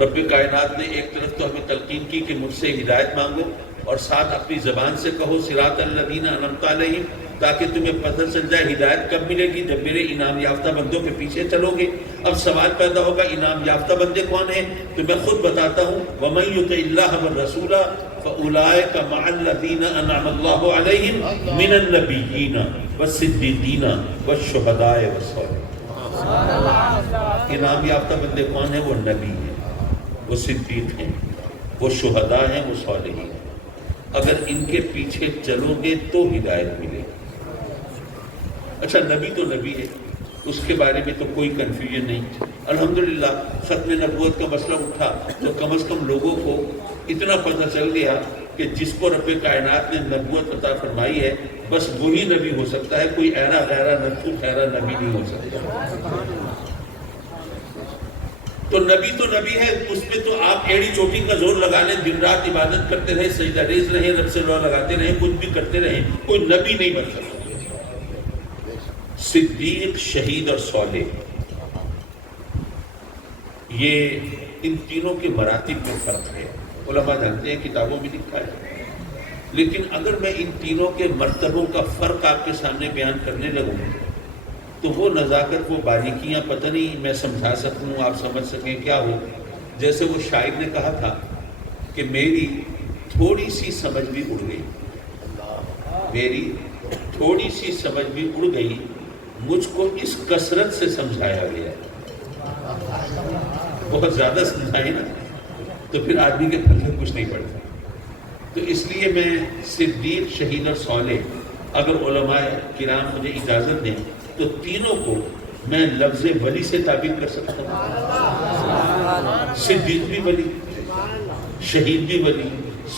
رب کائنات نے ایک طرف تو ہمیں تلقین کی کہ مجھ سے ہدایت مانگو، اور ساتھ اپنی زبان سے کہو صراط الذین انعمت علیہم، تاکہ تمہیں پتہ چل جائے ہدایت کب ملے گی، جب میرے انعام یافتہ بندوں کے پیچھے چلو گے. اب سوال پیدا ہوگا انعام یافتہ بندے کون ہیں، تو میں خود بتاتا ہوں. وَمَن يُطِعِ اللَّهَ وَالرَّسُولَ فَأُولَٰئِكَ مَعَ الَّذِينَ أَنْعَمَ اللَّهُ عَلَيْهِمْ مِنَ النَّبِيِّينَ وَالصِّدِّيقِينَ وَالشُّهَدَاءِ وَالصَّالِحِينَ. انعام یافتہ بندے کون ہیں؟ وہ نبی ہیں، وہ صدیق ہیں، وہ شہداء ہیں، وہ صالحین ہیں. اگر ان کے پیچھے چلو گے تو ہدایت ملے گی. اچھا نبی تو نبی ہے، اس کے بارے میں تو کوئی کنفیوژن نہیں. الحمدللہ ختم نبوت کا مسئلہ اٹھا تو کم از کم لوگوں کو اتنا پتہ چل گیا کہ جس کو رب کائنات نے نبوت عطا فرمائی ہے بس وہی نبی ہو سکتا ہے، کوئی ایرا غیرہ نتھو خیرہ نبی نہیں ہو سکتا۔ تو نبی ہے، اس میں تو آپ ایڑی چوٹی کا زور لگا لیں، دن رات عبادت کرتے رہے، سجدہ ریز رہے، رب سے دعا لگاتے رہے، کچھ بھی کرتے رہے، کوئی نبی نہیں بن سکتا۔ صدیق، شہید اور صالح، یہ ان تینوں کے مراتب میں فرق ہے، علماء جانتے ہیں، کتابوں میں لکھا ہے۔ لیکن اگر میں ان تینوں کے مرتبوں کا فرق آپ کے سامنے بیان کرنے لگوں تو وہ نزاکت، وہ باریکیاں پتہ نہیں میں سمجھا سکوں، آپ سمجھ سکیں کیا ہو۔ جیسے وہ شاعر نے کہا تھا کہ میری تھوڑی سی سمجھ بھی اڑ گئی، میری تھوڑی سی سمجھ بھی اڑ گئی، مجھ کو اس کثرت سے سمجھایا گیا۔ بہت زیادہ سمجھائے نا تو پھر آدمی کے پلے کچھ نہیں پڑتا۔ تو اس لیے میں صدیق، شہید اور صالح، اگر علماء کرام مجھے اجازت دیں تو تینوں کو میں لفظ ولی سے تعبیر کر سکتا ہوں۔ صدیق بھی ولی، شہید بھی ولی،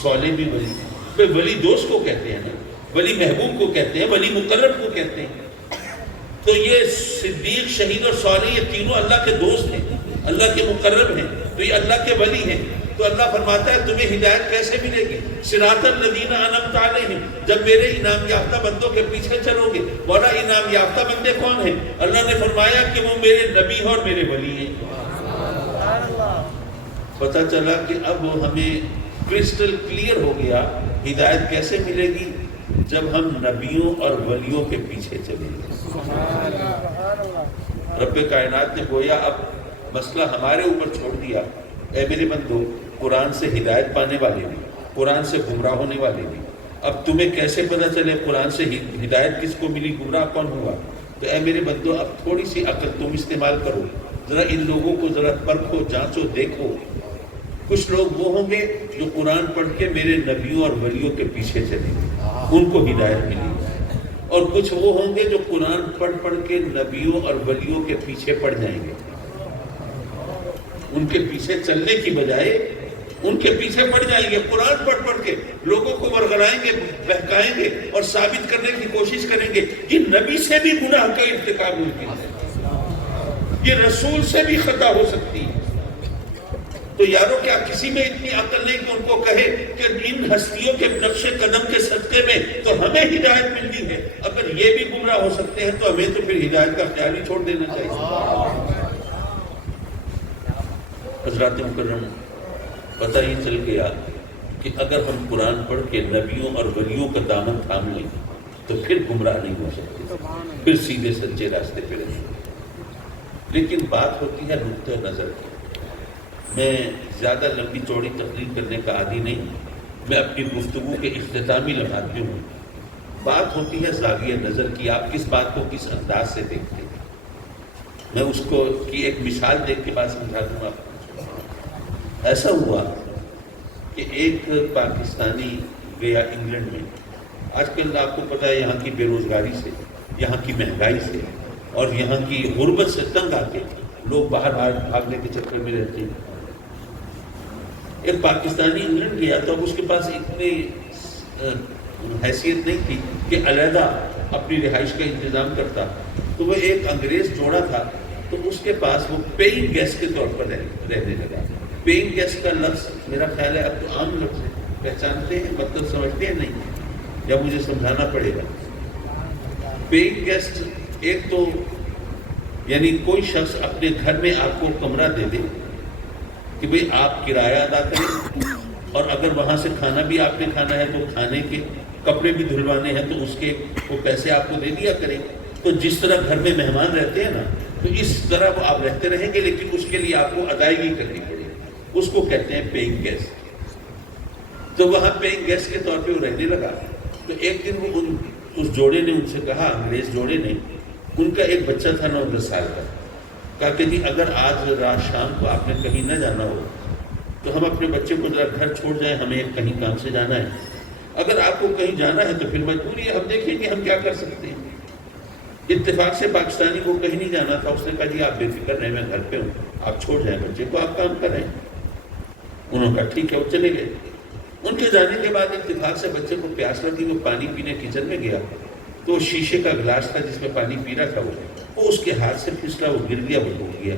صالح بھی ولی۔ بھئی ولی دوست کو کہتے ہیں نا، ولی محبوب کو کہتے ہیں، ولی مقرب کو کہتے ہیں۔ تو یہ صدیق، شہید اور صالح یہ تینوں اللہ کے دوست ہیں، اللہ کے مقرب ہیں، تو یہ اللہ کے ولی ہیں۔ تو اللہ فرماتا ہے تمہیں ہدایت کیسے ملے گی؟ صراط الذین انعمت علیہم، جب میرے انعام یافتہ بندوں کے پیچھے چلو گے۔ مولا انعام یافتہ بندے کون ہیں؟ اللہ نے فرمایا کہ وہ میرے نبی اور میرے ولی ہیں۔ پتہ چلا کہ اب ہمیں کرسٹل کلیئر ہو گیا ہدایت کیسے ملے گی؟ جب ہم نبیوں اور ولیوں کے پیچھے چلیں گے۔ رب کائنات نے گویا اب مسئلہ ہمارے اوپر چھوڑ دیا، اے میرے بندو، قرآن سے ہدایت پانے والے بھی، قرآن سے گمراہ ہونے والے بھی، اب تمہیں کیسے پتہ چلے قرآن سے ہدایت کس کو ملی، گمراہ کون ہوا؟ تو اے میرے بندو اب تھوڑی سی عقل تم استعمال کرو، ذرا ان لوگوں کو ذرا پرکھو، جانچو، دیکھو۔ کچھ لوگ وہ ہوں گے جو قرآن پڑھ کے میرے نبیوں اور ولیوں کے پیچھے چلیں گے، ان کو ہدایت ملی، اور کچھ وہ ہوں گے جو قرآن پڑھ کے نبیوں اور ولیوں کے پیچھے پڑ جائیں گے، ان کے پیچھے چلنے کی بجائے ان کے پیچھے پڑ جائیں گے، قرآن پڑھ کے لوگوں کو ورغلائیں گے، بہکائیں گے اور ثابت کرنے کی کوشش کریں گے کہ نبی سے بھی گناہ کا ارتکاب ممکن ہے، یہ رسول سے بھی خطا ہو سکتی ہے۔ تو یارو کیا کسی میں اتنی عقل نہیں کہ ان کو کہے کہ ان ہستیوں کے نقش قدم کے صدقے میں تو ہمیں ہدایت ملتی ہے، اگر یہ بھی گمراہ ہو سکتے ہیں تو ہمیں تو پھر ہدایت کا خیال ہی چھوڑ دینا چاہیے۔ حضرات مکرم، پتہ یہ چل گیا کہ اگر ہم قرآن پڑھ کے نبیوں اور ولیوں کا دامن تھام لیں تو پھر گمراہ نہیں ہو سکتے، پھر سیدھے سچے راستے پہ رہیں گے۔ لیکن بات ہوتی ہے نقطۂ نظر کی۔ میں زیادہ لمبی چوڑی تقریر کرنے کا عادی نہیں، میں اپنی گفتگو کے اختتامی لمحات میں ہوں۔ بات ہوتی ہے زاویہ نظر کی، آپ کس بات کو کس انداز سے دیکھتے ہیں۔ میں اس کو کی ایک مثال دیکھ کے بات سمجھا دوں آپ کو۔ ایسا ہوا کہ ایک پاکستانی گیا انگلینڈ میں۔ آج کل آپ کو پتہ ہے یہاں کی بے روزگاری سے، یہاں کی مہنگائی سے اور یہاں کی غربت سے تنگ آ کے لوگ باہر بھاگنے کے چکر میں رہتے ہیں۔ ایک پاکستانی انگلینڈ گیا تو اب اس کے پاس اتنی حیثیت نہیں تھی کہ علیحدہ اپنی رہائش کا انتظام کرتا، تو وہ ایک انگریز جوڑا تھا، تو اس کے پاس وہ پیئنگ گیسٹ کے طور پر رہنے لگا۔ پیئنگ گیسٹ کا لفظ میرا خیال ہے اب تو عام لفظ ہے، پہچانتے ہیں، مطلب سمجھتے ہیں نہیں، یا مجھے سمجھانا پڑے گا۔ پیئنگ گیسٹ ایک تو یعنی کوئی شخص اپنے گھر میں آپ کو کمرہ دے دے کہ بھئی آپ کرایہ ادا کریں، اور اگر وہاں سے کھانا بھی آپ نے کھانا ہے تو کھانے کے، کپڑے بھی دھلوانے ہیں تو اس کے وہ پیسے آپ کو دے دیا کریں۔ تو جس طرح گھر میں مہمان رہتے ہیں نا، تو اس طرح وہ آپ رہتے رہیں گے، لیکن اس کے لیے آپ کو ادائیگی کرنی پڑے گی، اس کو کہتے ہیں پیئنگ گیسٹ۔ تو وہاں پیئنگ گیسٹ کے طور پہ وہ رہنے لگا۔ تو ایک دن وہ اس جوڑے نے ان سے کہا، انگریز جوڑے نے، ان کا ایک بچہ تھا 9-10 سال کا، کہا کہ جی اگر آج رات شام کو آپ نے کہیں نہ جانا ہو تو ہم اپنے بچے کو ذرا گھر چھوڑ جائیں، ہمیں کہیں کام سے جانا ہے، اگر آپ کو کہیں جانا ہے تو پھر مجبوری ہے، ہم دیکھیں گے ہم کیا کر سکتے ہیں۔ اتفاق سے پاکستانی کو کہیں نہیں جانا تھا، اس نے کہا جی آپ بے فکر رہیں، میں گھر پہ ہوں، آپ چھوڑ جائیں بچے کو، آپ کام کریں۔ انہوں نے کہا ٹھیک ہے، وہ چلے گئے۔ ان کے جانے کے بعد اتفاق سے بچے کو پیاس لگی، وہ پانی پینے کچن میں گیا تو شیشے کا گلاس تھا جس میں پانی پی رہا تھا، وہ اس کے ہاتھ سے پھسلا، وہ گر گیا، وہ ٹوٹ گیا۔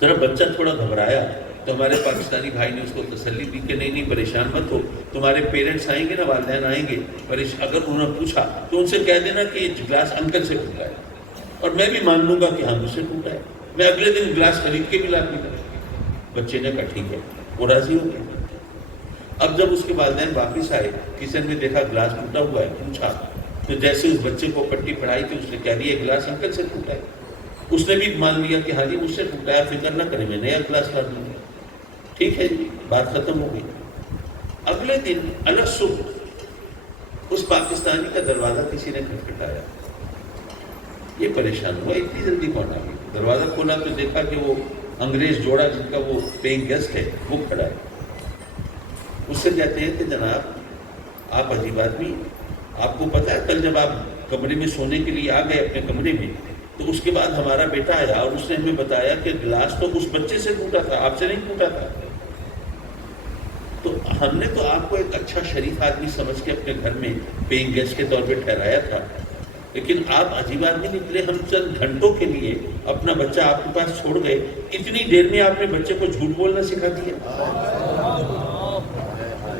ذرا بچہ تھوڑا گھبرایا تو ہمارے پاکستانی بھائی نے اس کو تسلی دی کہ نہیں پریشان مت ہو، تمہارے پیرنٹس آئیں گے نا، والدین آئیں گے، اگر انہوں نے پوچھا تو ان سے کہہ دینا کہ یہ گلاس انکل سے ٹوٹا ہے، اور میں بھی مان لوں گا کہ ہاں مجھ سے ٹوٹا ہے، میں اگلے دن گلاس خرید کے بھی لا دوں گا۔ بچے نے کہا ٹھیک ہے، وہ راضی ہو گیا۔ اب جب اس کے والدین واپس آئے، کچن میں دیکھا گلاس ٹوٹا ہوا ہے، پوچھا تو جیسے اس بچے کو پٹی پڑھائی تھی، اس نے کہہ دیا گلاس انکل سے ٹوٹا ہے۔ اس نے بھی مان لیا کہ ہاں جی مجھ سے ٹوٹا ہے، فکر نہ کریں، میں نیا گلاس لا دوں گا۔ ٹھیک ہے جی، بات ختم ہو گئی۔ اگلے دن الگ صبح اس پاکستانی کا دروازہ کسی نے کھٹکھٹایا، یہ پریشان ہوا اتنی جلدی کون آ گئی۔ دروازہ کھولا تو دیکھا کہ وہ انگریز جوڑا جن کا وہ پیئنگ گیسٹ ہے وہ کھڑا ہے۔ اس سے کہتے ہیں کہ جناب آپ عجیب آدمی، آپ کو پتا ہے کل جب آپ کمرے میں سونے کے لیے آ گئے اپنے کمرے میں تو اس کے بعد ہمارا بیٹا آیا اور اس نے ہمیں بتایا کہ گلاس تو اس بچے سے ٹوٹا تھا، آپ سے نہیں ٹوٹا تھا۔ تو ہم نے تو آپ کو ایک اچھا شریف آدمی سمجھ کے اپنے گھر میں پیئنگ گیسٹ کے طور پہ ٹھہرایا تھا، لیکن آپ عجیب آدمی نکلے، ہم چند گھنٹوں کے لیے اپنا بچہ آپ کے پاس چھوڑ گئے، اتنی دیر میں آپ نے بچے کو جھوٹ بولنا سکھا دیا،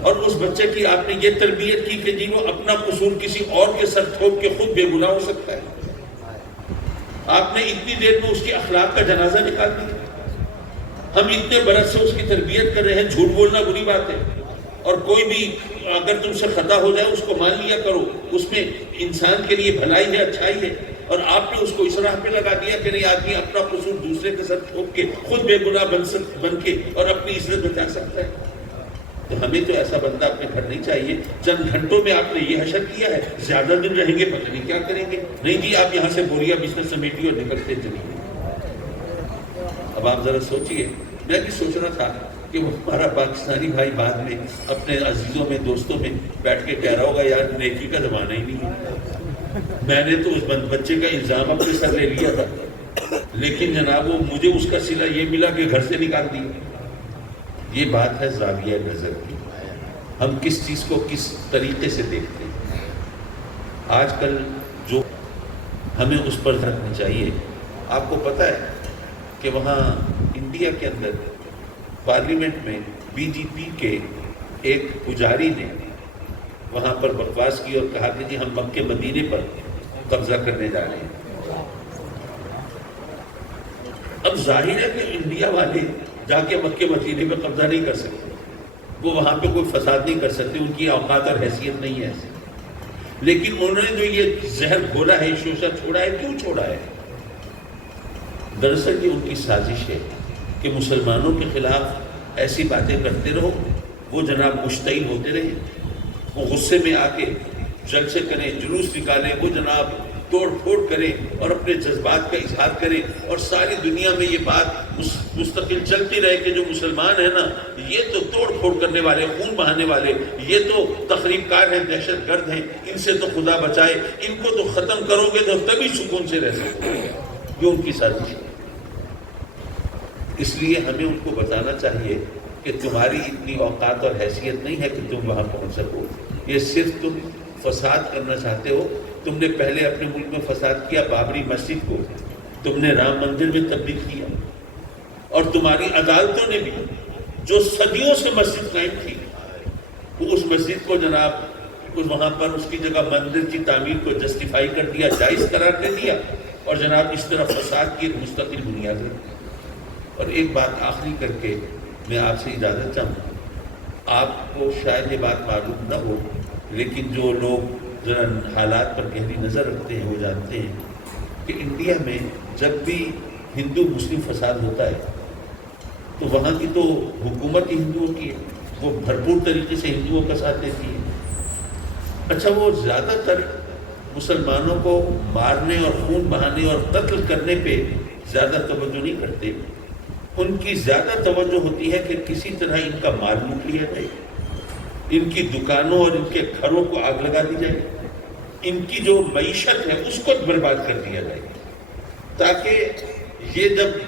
اور اس بچے کی آپ نے یہ تربیت کی کہ جی وہ اپنا قصور کسی اور کے سر تھوپ کے خود بے گناہ ہو سکتا ہے۔ آپ نے اتنی دیر میں اس کے اخلاق کا جنازہ نکال دیا۔ ہم اتنے برس سے اس کی تربیت کر رہے ہیں، جھوٹ بولنا بری بات ہے، اور کوئی بھی اگر تم سے خطا ہو جائے اس کو مان لیا کرو، اس میں انسان کے لیے بھلائی ہے، اچھائی ہے، اور آپ نے اس کو اس راہ پہ لگا دیا کہ نہیں آدمی اپنا قصور دوسرے کے سر تھوپ کے خود بے گناہ بن کے اور اپنی عزت بچا سکتا ہے۔ تو ہمیں تو ایسا بندہ اپنے گھر نہیں چاہیے۔ چند گھنٹوں میں آپ نے یہ حشر کیا ہے، زیادہ دن رہیں گے پتہ نہیں کیا کریں گے۔ نہیں جی آپ یہاں سے بوریا بستر سمیٹی اور نکلتے چلیے۔ اب آپ ذرا سوچئے، میں بھی سوچ رہا تھا کہ وہ ہمارا پاکستانی بھائی بعد میں اپنے عزیزوں میں دوستوں میں بیٹھ کے کہہ رہا ہوگا یار نیکی کا زمانہ ہی نہیں ہے، میں نے تو اس بچے کا الزام اپنے سر لے لیا تھا، لیکن جناب وہ مجھے اس کا صلہ یہ ملا کہ گھر سے نکال دیا۔ یہ بات ہے زاویہ نظر کی، ہم کس چیز کو کس طریقے سے دیکھتے ہیں۔ آج کل جو ہمیں اس پر رکھنا چاہیے، آپ کو پتہ ہے کہ وہاں انڈیا کے اندر پارلیمنٹ میں بی جے پی کے ایک پجاری نے وہاں پر بکواس کی اور کہا کہ جی ہم مکے مدینے پر قبضہ کرنے جا رہے ہیں۔ اب ظاہر ہے کہ انڈیا والے جا کے مکے مدینے پہ قبضہ نہیں کر سکتے، وہ وہاں پہ کوئی فساد نہیں کر سکتے، ان کی اوقات اور حیثیت نہیں ہے ایسی، لیکن انہوں نے جو یہ زہر گھولا ہے، شوشہ چھوڑا ہے، کیوں چھوڑا ہے؟ دراصل یہ ان کی سازش ہے کہ مسلمانوں کے خلاف ایسی باتیں کرتے رہو، وہ جناب مشتعل ہوتے رہے، وہ غصے میں آ کے جلسے کریں، جلوس نکالیں، وہ جناب توڑ پھوڑ کریں اور اپنے جذبات کا اظہار کریں، اور ساری دنیا میں یہ بات مستقل چلتی رہے کہ جو مسلمان ہیں نا یہ تو توڑ پھوڑ کرنے والے، خون بہانے والے، یہ تو تخریب کار ہیں، دہشت گرد ہیں، ان سے تو خدا بچائے، ان کو تو ختم کرو گے تو تبھی سکون سے رہ سکتے ہیں۔ یہ ان کی سازش ہے۔ اس لیے ہمیں ان کو بتانا چاہیے کہ تمہاری اتنی اوقات اور حیثیت نہیں ہے کہ تم وہاں پہنچ سکو، یہ صرف تم فساد کرنا چاہتے ہو۔ تم نے پہلے اپنے ملک میں فساد کیا، بابری مسجد کو تم نے رام مندر میں تبدیل کیا، اور تمہاری عدالتوں نے بھی جو صدیوں سے مسجد قائم تھی وہ اس مسجد کو جناب وہاں پر اس کی جگہ مندر کی تعمیر کو جسٹیفائی کر دیا، جائز قرار دے دیا، اور جناب اس طرح فساد کی ایک مستقل بنیاد ہے۔ اور ایک بات آخری کر کے میں آپ سے اجازت چاہوں، آپ کو شاید یہ بات معلوم نہ ہو، لیکن جو لوگ ذرا حالات پر گہری نظر رکھتے ہیں وہ جانتے ہیں کہ انڈیا میں جب بھی ہندو مسلم فساد ہوتا ہے تو وہاں کی تو حکومت ہی ہندوؤں کی ہے، وہ بھرپور طریقے سے ہندوؤں کا ساتھ دیتی ہے۔ اچھا وہ زیادہ تر مسلمانوں کو مارنے اور خون بہانے اور قتل کرنے پہ زیادہ توجہ نہیں کرتے، ان کی زیادہ توجہ ہوتی ہے کہ کسی طرح ان کا مال لوٹ لیا جائے، ان کی دکانوں اور ان کے گھروں کو آگ لگا دی جائے، ان کی جو معیشت ہے اس کو برباد کر دیا جائے، تاکہ یہ جب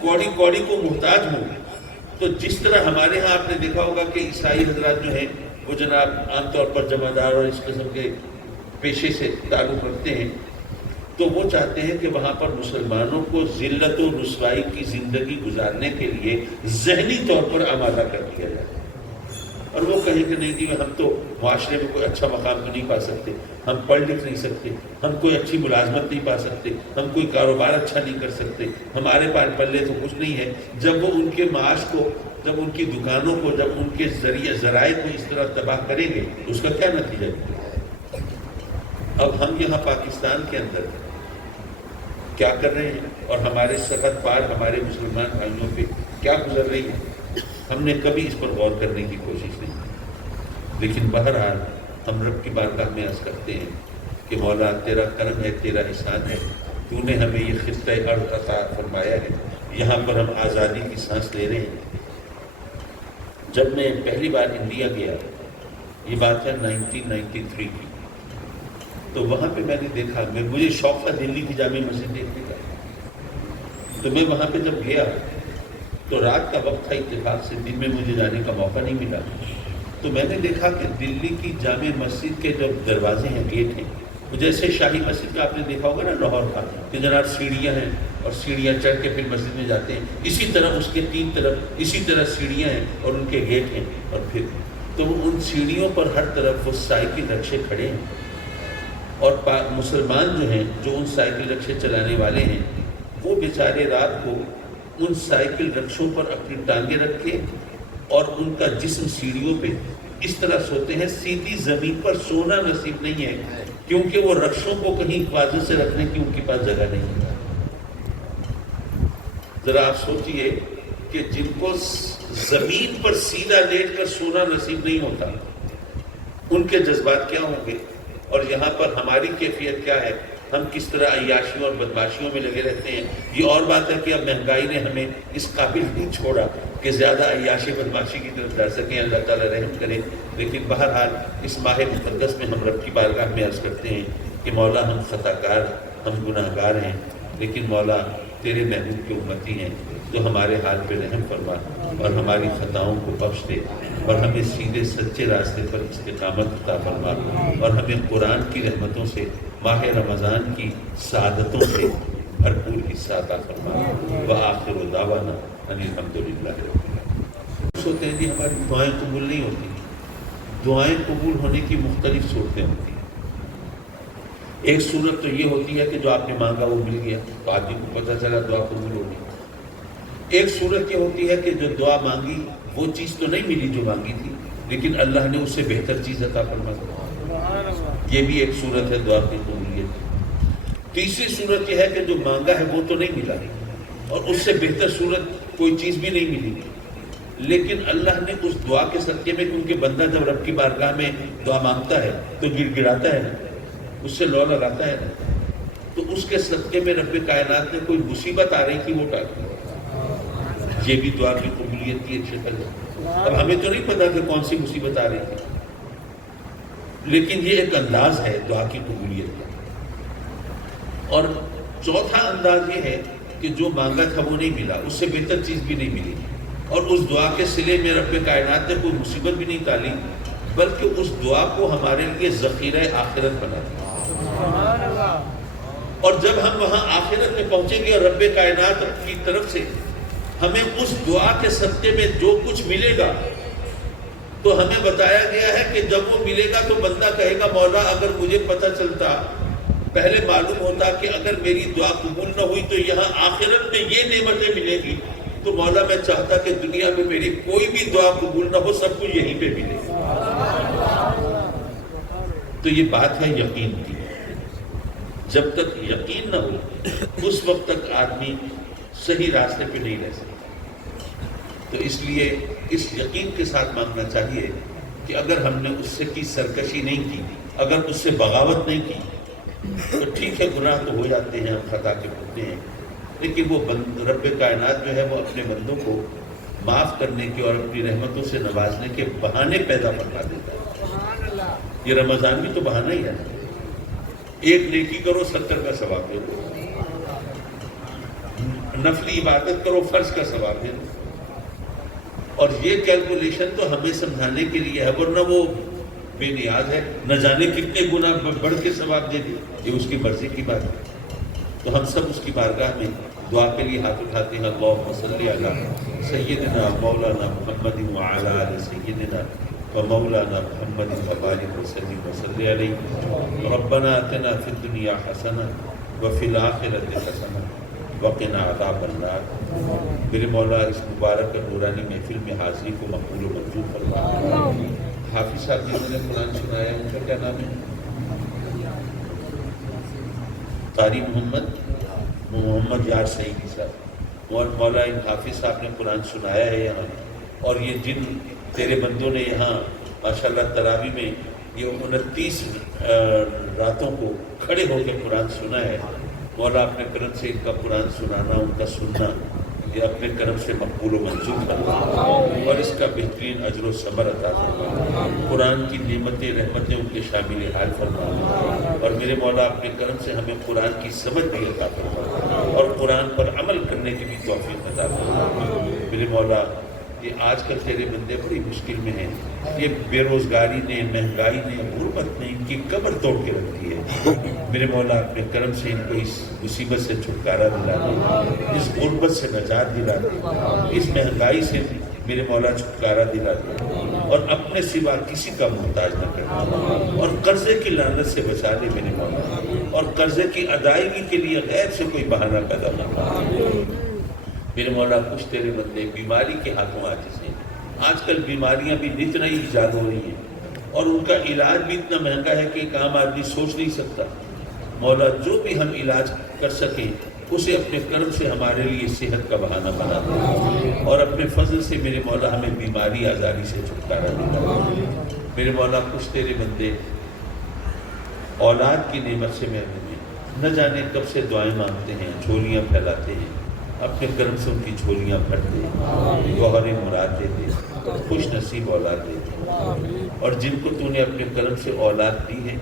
کوڑی کوڑی کو محتاج ہوں تو جس طرح ہمارے ہاں آپ نے دیکھا ہوگا کہ عیسائی حضرات جو ہیں وہ جناب عام طور پر جمعدار اور اس قسم کے پیشے سے تعلق رکھتے ہیں، تو وہ چاہتے ہیں کہ وہاں پر مسلمانوں کو ذلت و رسوائی کی زندگی گزارنے کے لیے ذہنی طور پر آمادہ کر دیا جائے، اور وہ کہیں کہ نہیں جی ہم تو معاشرے میں کوئی اچھا مقام تو نہیں پا سکتے، ہم پڑھ لکھ نہیں سکتے، ہم کوئی اچھی ملازمت نہیں پا سکتے، ہم کوئی کاروبار اچھا نہیں کر سکتے، ہمارے پاس پلے تو کچھ نہیں ہے۔ جب وہ ان کے معاش کو، جب ان کی دکانوں کو، جب ان کے ذرائع کو اس طرح تباہ کریں گے تو اس کا کیا نتیجہ نکلے گا؟ اب ہم یہاں پاکستان کے اندر کیا کر رہے ہیں اور ہمارے سرحد پار ہمارے مسلمان بھائیوں پہ کیا گزر رہی ہے، ہم نے کبھی اس پر غور کرنے کی کوشش نہیں کی۔ لیکن بہرحال ہم رب کی بارگاہ میں عرض کرتے ہیں کہ مولا تیرا کرم ہے، تیرا احسان ہے، تو نے ہمیں یہ خطہ ارض عطا فرمایا ہے، یہاں پر ہم آزادی کی سانس لے رہے ہیں۔ جب میں پہلی بار انڈیا گیا، یہ بات ہے 1993 کی، تو وہاں پہ میں نے دیکھا، مجھے شوق تھا دلی کی جامع مسجد دیکھنے کا، تو میں وہاں پہ جب گیا تو رات کا وقت تھا، اتفاق سے دن میں مجھے جانے کا موقع نہیں ملا، تو میں نے دیکھا کہ دلی کی جامع مسجد کے جو دروازے ہیں، گیٹ ہیں، جیسے شاہی مسجد کا آپ نے دیکھا ہوگا نا لاہور کا، کہ جناب سیڑھیاں ہیں اور سیڑھیاں چڑھ کے پھر مسجد میں جاتے ہیں، اسی طرح اس کے تین طرف اسی طرح سیڑھیاں ہیں اور ان کے گیٹ ہیں، اور پھر تو ان سیڑھیوں پر ہر طرف وہ سائیکل رکشے کھڑے ہیں، اور مسلمان جو ہیں، جو ان سائیکل رکشے چلانے والے ہیں، وہ بیچارے رات کو ان سائیکل رکشوں پر اپنی ٹانگیں رکھ کے اور ان کا جسم سیڑھیوں پہ اس طرح سوتے ہیں، سیدھی زمین پر سونا نصیب نہیں ہے، کیونکہ وہ رکشوں کو کہیں حفاظت سے رکھنے کی ان کے پاس جگہ نہیں ہے۔ ذرا آپ سوچئے کہ جن کو زمین پر سیدھا لیٹ کر سونا نصیب نہیں ہوتا، ان کے جذبات کیا ہوں گے، اور یہاں پر ہماری کیفیت کیا ہے، ہم کس طرح عیاشیوں اور بدماشیوں میں لگے رہتے ہیں۔ یہ اور بات ہے کہ اب مہنگائی نے ہمیں اس قابل نہیں چھوڑا کہ زیادہ عیاشی بدماشی کی طرف جا سکیں، اللہ تعالیٰ رحم کرے، لیکن بہرحال اس ماہ مقدس میں ہم رب کی بارگاہ میں عرض کرتے ہیں کہ مولا ہم خطا کار، ہم گناہ گار ہیں، لیکن مولا تیرے محبوب کے امتی ہیں، تو ہمارے حال پہ رحم فرما اور ہماری خطاؤں کو بخش دے، اور ہمیں سیدھے سچے راستے پر استقامت عطا فرما، اور ہمیں قرآن کی رحمتوں سے، ماہ رمضان کی سعادتوں سے بھرپور حصہ عطا فرما۔ وآخر دعوانا ان الحمدللہ رب العالمین۔ ہوتے ہیں جی ہماری دعائیں قبول نہیں ہوتی، دعائیں قبول ہونے کی مختلف صورتیں ہوتی ہیں۔ ایک صورت تو یہ ہوتی ہے کہ جو آپ نے مانگا وہ مل گیا، تو آدمی کو پتہ چلا دعا قبول ہوگی۔ ایک صورت یہ ہوتی ہے کہ جو دعا مانگی وہ چیز تو نہیں ملی جو مانگی تھی، لیکن اللہ نے اس سے بہتر چیز عطا فرما دی۔ یہ بھی ایک صورت ہے دعا کی قبولیت۔ تیسری صورت یہ ہے کہ جو مانگا ہے وہ تو نہیں ملا، اور اس سے بہتر صورت کوئی چیز بھی نہیں ملی، لیکن اللہ نے اس دعا کے صدقے میں، کیونکہ بندہ جب رب کی بارگاہ میں دعا مانگتا ہے تو گڑ گڑاتا ہے نا، اس سے لو لگاتا ہے نا، تو اس کے صدقے میں رب کائنات نے کوئی مصیبت آ رہی تھی وہ ٹال دی۔ یہ بھی دعا کی قبولیت کی ایک شکل ہے۔ اب ہمیں تو نہیں پتا کہ کون سی مصیبت آ رہی تھی، لیکن یہ ایک انداز ہے دعا کی قبولیت کا۔ اور چوتھا انداز یہ ہے کہ جو مانگا تھا وہ نہیں ملا، اس سے بہتر چیز بھی نہیں ملی، اور اس دعا کے صلے میں رب کائنات نے کوئی مصیبت بھی نہیں ٹالی، بلکہ اس دعا کو ہمارے لیے ذخیرہ آخرت بنا دیا۔ اور جب ہم وہاں آخرت میں پہنچیں گے اور رب کائنات کی طرف سے ہمیں اس دعا کے صدقے میں جو کچھ ملے گا، تو ہمیں بتایا گیا ہے کہ جب وہ ملے گا تو بندہ کہے گا مولا اگر مجھے پتہ چلتا، پہلے معلوم ہوتا کہ اگر میری دعا قبول نہ ہوئی تو یہاں آخرت میں یہ نعمتیں ملے گی، تو مولا میں چاہتا کہ دنیا میں میری کوئی بھی دعا قبول نہ ہو، سب کچھ یہیں پہ ملے۔ تو یہ بات ہے یقین کی۔ جب تک یقین نہ ہو اس وقت تک آدمی صحیح راستے پہ نہیں رہ سکتا۔ تو اس لیے اس یقین کے ساتھ مانگنا چاہیے کہ اگر ہم نے اس سے کی سرکشی نہیں کی، اگر اس سے بغاوت نہیں کی، تو ٹھیک ہے گناہ تو ہو جاتے ہیں، ہم خطا کے ہوتے ہیں، لیکن وہ رب کائنات جو ہے وہ اپنے بندوں کو معاف کرنے کے اور اپنی رحمتوں سے نوازنے کے بہانے پیدا فرما دیتا ہے۔ یہ رمضان بھی تو بہانہ ہی ہے، ایک نیکی کرو 70 کا ثواب دے دو، نفلی عبادت کرو فرض کا ثواب دے دو۔ اور یہ کیلکولیشن تو ہمیں سمجھانے کے لیے ہے، ورنہ وہ بے نیاز ہے، نہ جانے کتنے گنا بڑھ کے ثواب دے دے، یہ اس کی مرضی کی بات ہے۔ تو ہم سب اس کی بارگاہ میں دعا کے لیے ہاتھ اٹھاتے ہیں، اللہم صلی علی سیدنا مولانا محمد وعلی آل سیدنا ومولانا محمد وبارک وسلم وصلی علیہ، ربنا آتنا فی الدنیا حسنہ وفی الآخرۃ حسنہ وقنا عذاب النار۔ میرے مولا اس مبارک نورانی محفل میں حاضری کو مقبول و منظور فرما۔ حافظ صاحب جنہوں نے قرآن سنایا ان کا کیا نام ہے؟ قاری محمد یار سعیدی صاحب، اور مولا ان حافظ صاحب نے قرآن سنایا ہے یہاں، اور یہ جن تیرے بندوں نے یہاں ماشاءاللہ تراویح میں یہ 29 راتوں کو کھڑے ہو کے قرآن سنا ہے، مولا اپنے کرم سے ان کا قرآن سنانا، ان کا سننا یہ اپنے کرم سے مقبول و منظور فرما، اور اس کا بہترین اجر و ثمر عطا فرما، قرآن کی نعمتیں رحمتیں ان کے شامل حال فرما، اور میرے مولا اپنے کرم سے ہمیں قرآن کی سمجھ بھی عطا فرما، اور قرآن پر عمل کرنے کی بھی توفیق عطا فرما۔ میرے مولا یہ آج کل تیرے بندے بڑی مشکل میں ہیں، یہ بے روزگاری نے، مہنگائی نے، غربت نے ان کی کمر توڑ کے رکھ دی ہے۔ میرے مولا اپنے کرم سے ان کو اس مصیبت سے چھٹکارا دلا دے، اس غربت سے نجات دلا دے، اس مہنگائی سے میرے مولا چھٹکارا دلا دے، اور اپنے سوا کسی کا محتاج نہ کر، اور قرضے کی لعنت سے بچا لے میرے مولا، اور قرضے کی ادائیگی کے لیے غیر سے کوئی بہانہ پیدا نہ کر۔ میرے مولا کچھ تیرے بندے بیماری کے ہاتھوں عاجز ہیں، آج کل بیماریاں بھی نت نئی ایجاد ہو رہی ہیں، اور ان کا علاج بھی اتنا مہنگا ہے کہ ایک عام آدمی سوچ نہیں سکتا۔ مولا جو بھی ہم علاج کر سکیں اسے اپنے کرم سے ہمارے لیے صحت کا بہانہ بنا دے، اور اپنے فضل سے میرے مولا ہمیں بیماری آزاری سے چھٹکارا دے۔ میرے مولا کچھ تیرے بندے اولاد کی نعمت سے محروم ہیں، نہ جانے کب سے دعائیں مانگتے ہیں، جھولیاں پھیلاتے ہیں، اپنے کرم سے ان کی جھولیاں بھر دے، گوہر مراد دے دے، خوش نصیب اولاد دے دے، اور جن کو تو نے اپنے کرم سے اولاد دی ہے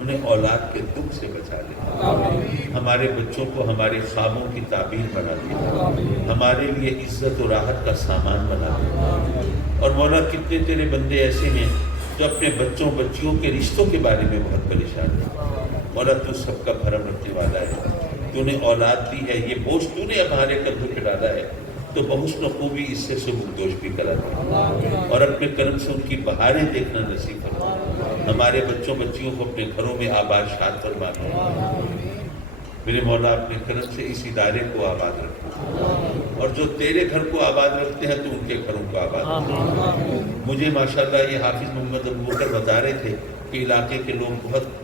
انہیں اولاد کے دکھ سے بچا لے، ہمارے بچوں کو ہمارے خوابوں کی تعبیر بنا دے، ہمارے لیے عزت و راحت کا سامان بنا دے۔ اور مولا کتنے تیرے بندے ایسے ہیں جو اپنے بچوں بچیوں کے رشتوں کے بارے میں بہت پریشان ہیں، مولا تو سب کا بھرم رکھنے والا ہے، تو نے اولاد دی ہے، یہ بوجھ تو نے ہمارے کندھوں پہ ڈالا ہے، تو بحسن خوبی اس سے سبکدوش بھی کرا دے، اور اپنے کرم سے ان کی بہاریں دیکھنا نصیب فرما، ہمارے بچوں بچیوں کو اپنے گھروں میں آباد شاد فرما دے۔ میرے مولا اپنے کرم سے اس ادارے کو آباد رکھنا، اور جو تیرے گھر کو آباد رکھتے ہیں تو ان کے گھروں کو آباد رکھنا۔ مجھے ماشاءاللہ یہ حافظ محمد ابوبکر بتا رہے تھے کہ علاقے کے لوگ بہت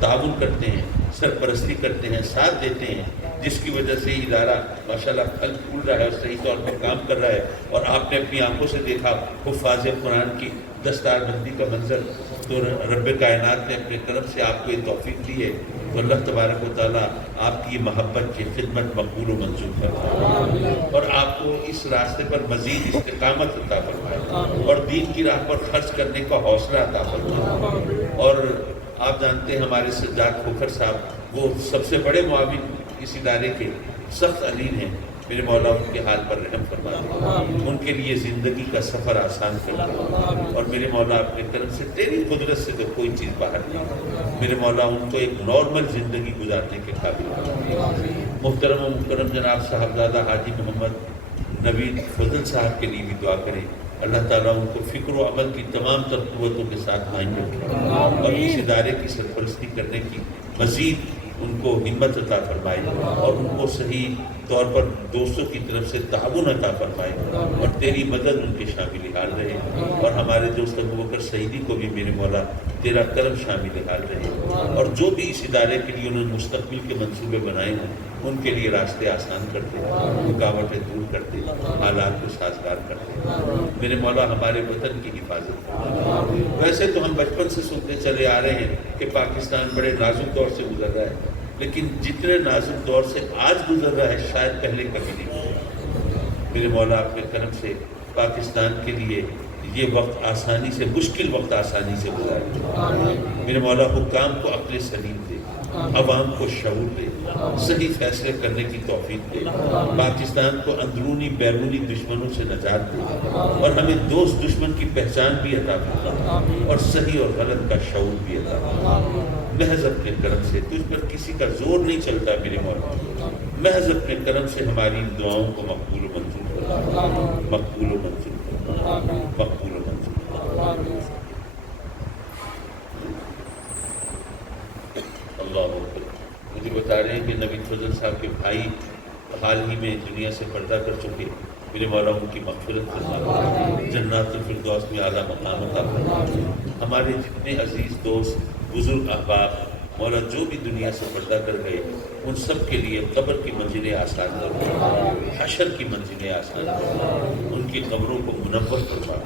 تعاون کرتے ہیں، سرپرستی کرتے ہیں، ساتھ دیتے ہیں، جس کی وجہ سے ادارہ ماشاءاللہ پھل پھول رہا ہے، صحیح طور پر کام کر رہا ہے، اور آپ نے اپنی آنکھوں سے دیکھا حفاظ قرآن کی دستار بندی کا منظر، تو رب کائنات نے اپنے کرم سے آپ کو یہ توفیق دی ہے، تو اللہ تبارک و تعالیٰ آپ کی یہ محبت کی خدمت مقبول و منظور فرمائے، اور آپ کو اس راستے پر مزید استقامت عطا فرمائے، اور دین کی راہ پر خرچ کرنے کا حوصلہ عطا فرمائے۔ اور آپ جانتے ہیں ہمارے سجاد کھوکھر صاحب وہ سب سے بڑے معاون اس ادارے کے سخت علیم ہیں، میرے مولا ان کے حال پر رحم فرما دے، ان کے لیے زندگی کا سفر آسان کر دے، اور میرے مولا اپنے کرم سے تیری قدرت سے تو کوئی چیز باہر نہیں، میرے مولا ان کو ایک نارمل زندگی گزارنے کے قابل بنا دے۔ محترم و مکرم جناب صاحبزادہ حاجی محمد نوید فضل صاحب کے لیے بھی دعا کریں، اللہ تعالیٰ ان کو فکر و عمل کی تمام تر قوتوں کے ساتھ قائم رکھے، اور اس ادارے کی سرپرستی کرنے کی مزید ان کو ہمت عطا فرمائے، اور ان کو صحیح طور پر دوستوں کی طرف سے تعاون عطا فرمائے، اور تیری مدد ان کے شامل حال رہے، اور ہمارے دوست ابوبکر سعیدی کو بھی میرے مولا تیرا کرم شامل حال رہے، اور جو بھی اس ادارے کے لیے انہوں نے مستقبل کے منصوبے بنائے ہیں ان کے لیے راستے آسان کر دے، رکاوٹیں دور کر دے، حالات کو سازگار کر دے، میرے مولا ہمارے وطن کی حفاظت کر دے۔ ویسے تو ہم بچپن سے سنتے چلے آ رہے ہیں کہ پاکستان بڑے نازک دور سے گزر رہا ہے، لیکن جتنے نازک دور سے آج گزر رہا ہے شاید پہلے کبھی نہیں گزرا۔ میرے مولا اپنے کرم سے پاکستان کے لیے یہ وقت آسانی سے، مشکل وقت آسانی سے گزارے۔ میرے مولا حکام کو عقل سلیم دے، عوام کو شعور دے، صحیح فیصلے کرنے کی توفیق دے، پاکستان کو اندرونی بیرونی دشمنوں سے نجات دے، اور ہمیں دوست دشمن کی پہچان بھی عطا فرما، اور صحیح اور غلط کا شعور بھی عطا فرما۔ محض اپنے کرم سے، تجھ پر کسی کا زور نہیں چلتا میرے مولا، محض اپنے کرم سے ہماری ان دعاؤں کو مقبول و منظور فرما، مقبول و منظور فرما، مقبول و منظور فرما۔ اللہ اکبر۔ مجھے بتا رہے ہیں کہ نوید فضل صاحب کے بھائی حال ہی میں دنیا سے پردہ کر چکے، میرے مولا ان کی مغفرت فرما، جنات الفردوس میں اعلیٰ مقام عطا فرما۔ ہمارے جتنے عزیز دوست، بزرگ احباب مولا جو بھی دنیا سے پردہ کر گئے، ان سب کے لیے قبر کی منزلیں آسان فرما، حشر کی منزلیں آسان فرما، ان کی قبروں کو منور فرما،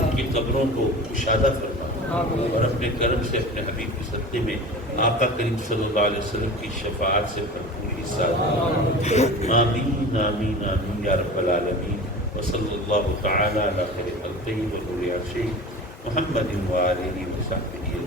ان کی قبروں کو کشادہ فرما، اور اپنے کرم سے اپنے حبیب کے صدقے میں آقا کریم صلی اللہ علیہ وسلم کی شفاعت سے بھرپور حصہ دے۔ آمین آمین آمین یا رب العالمین۔ وصلی اللہ تعالی علی خیر خلقہ ونور عرشہ محمد وآلہ وصحبہ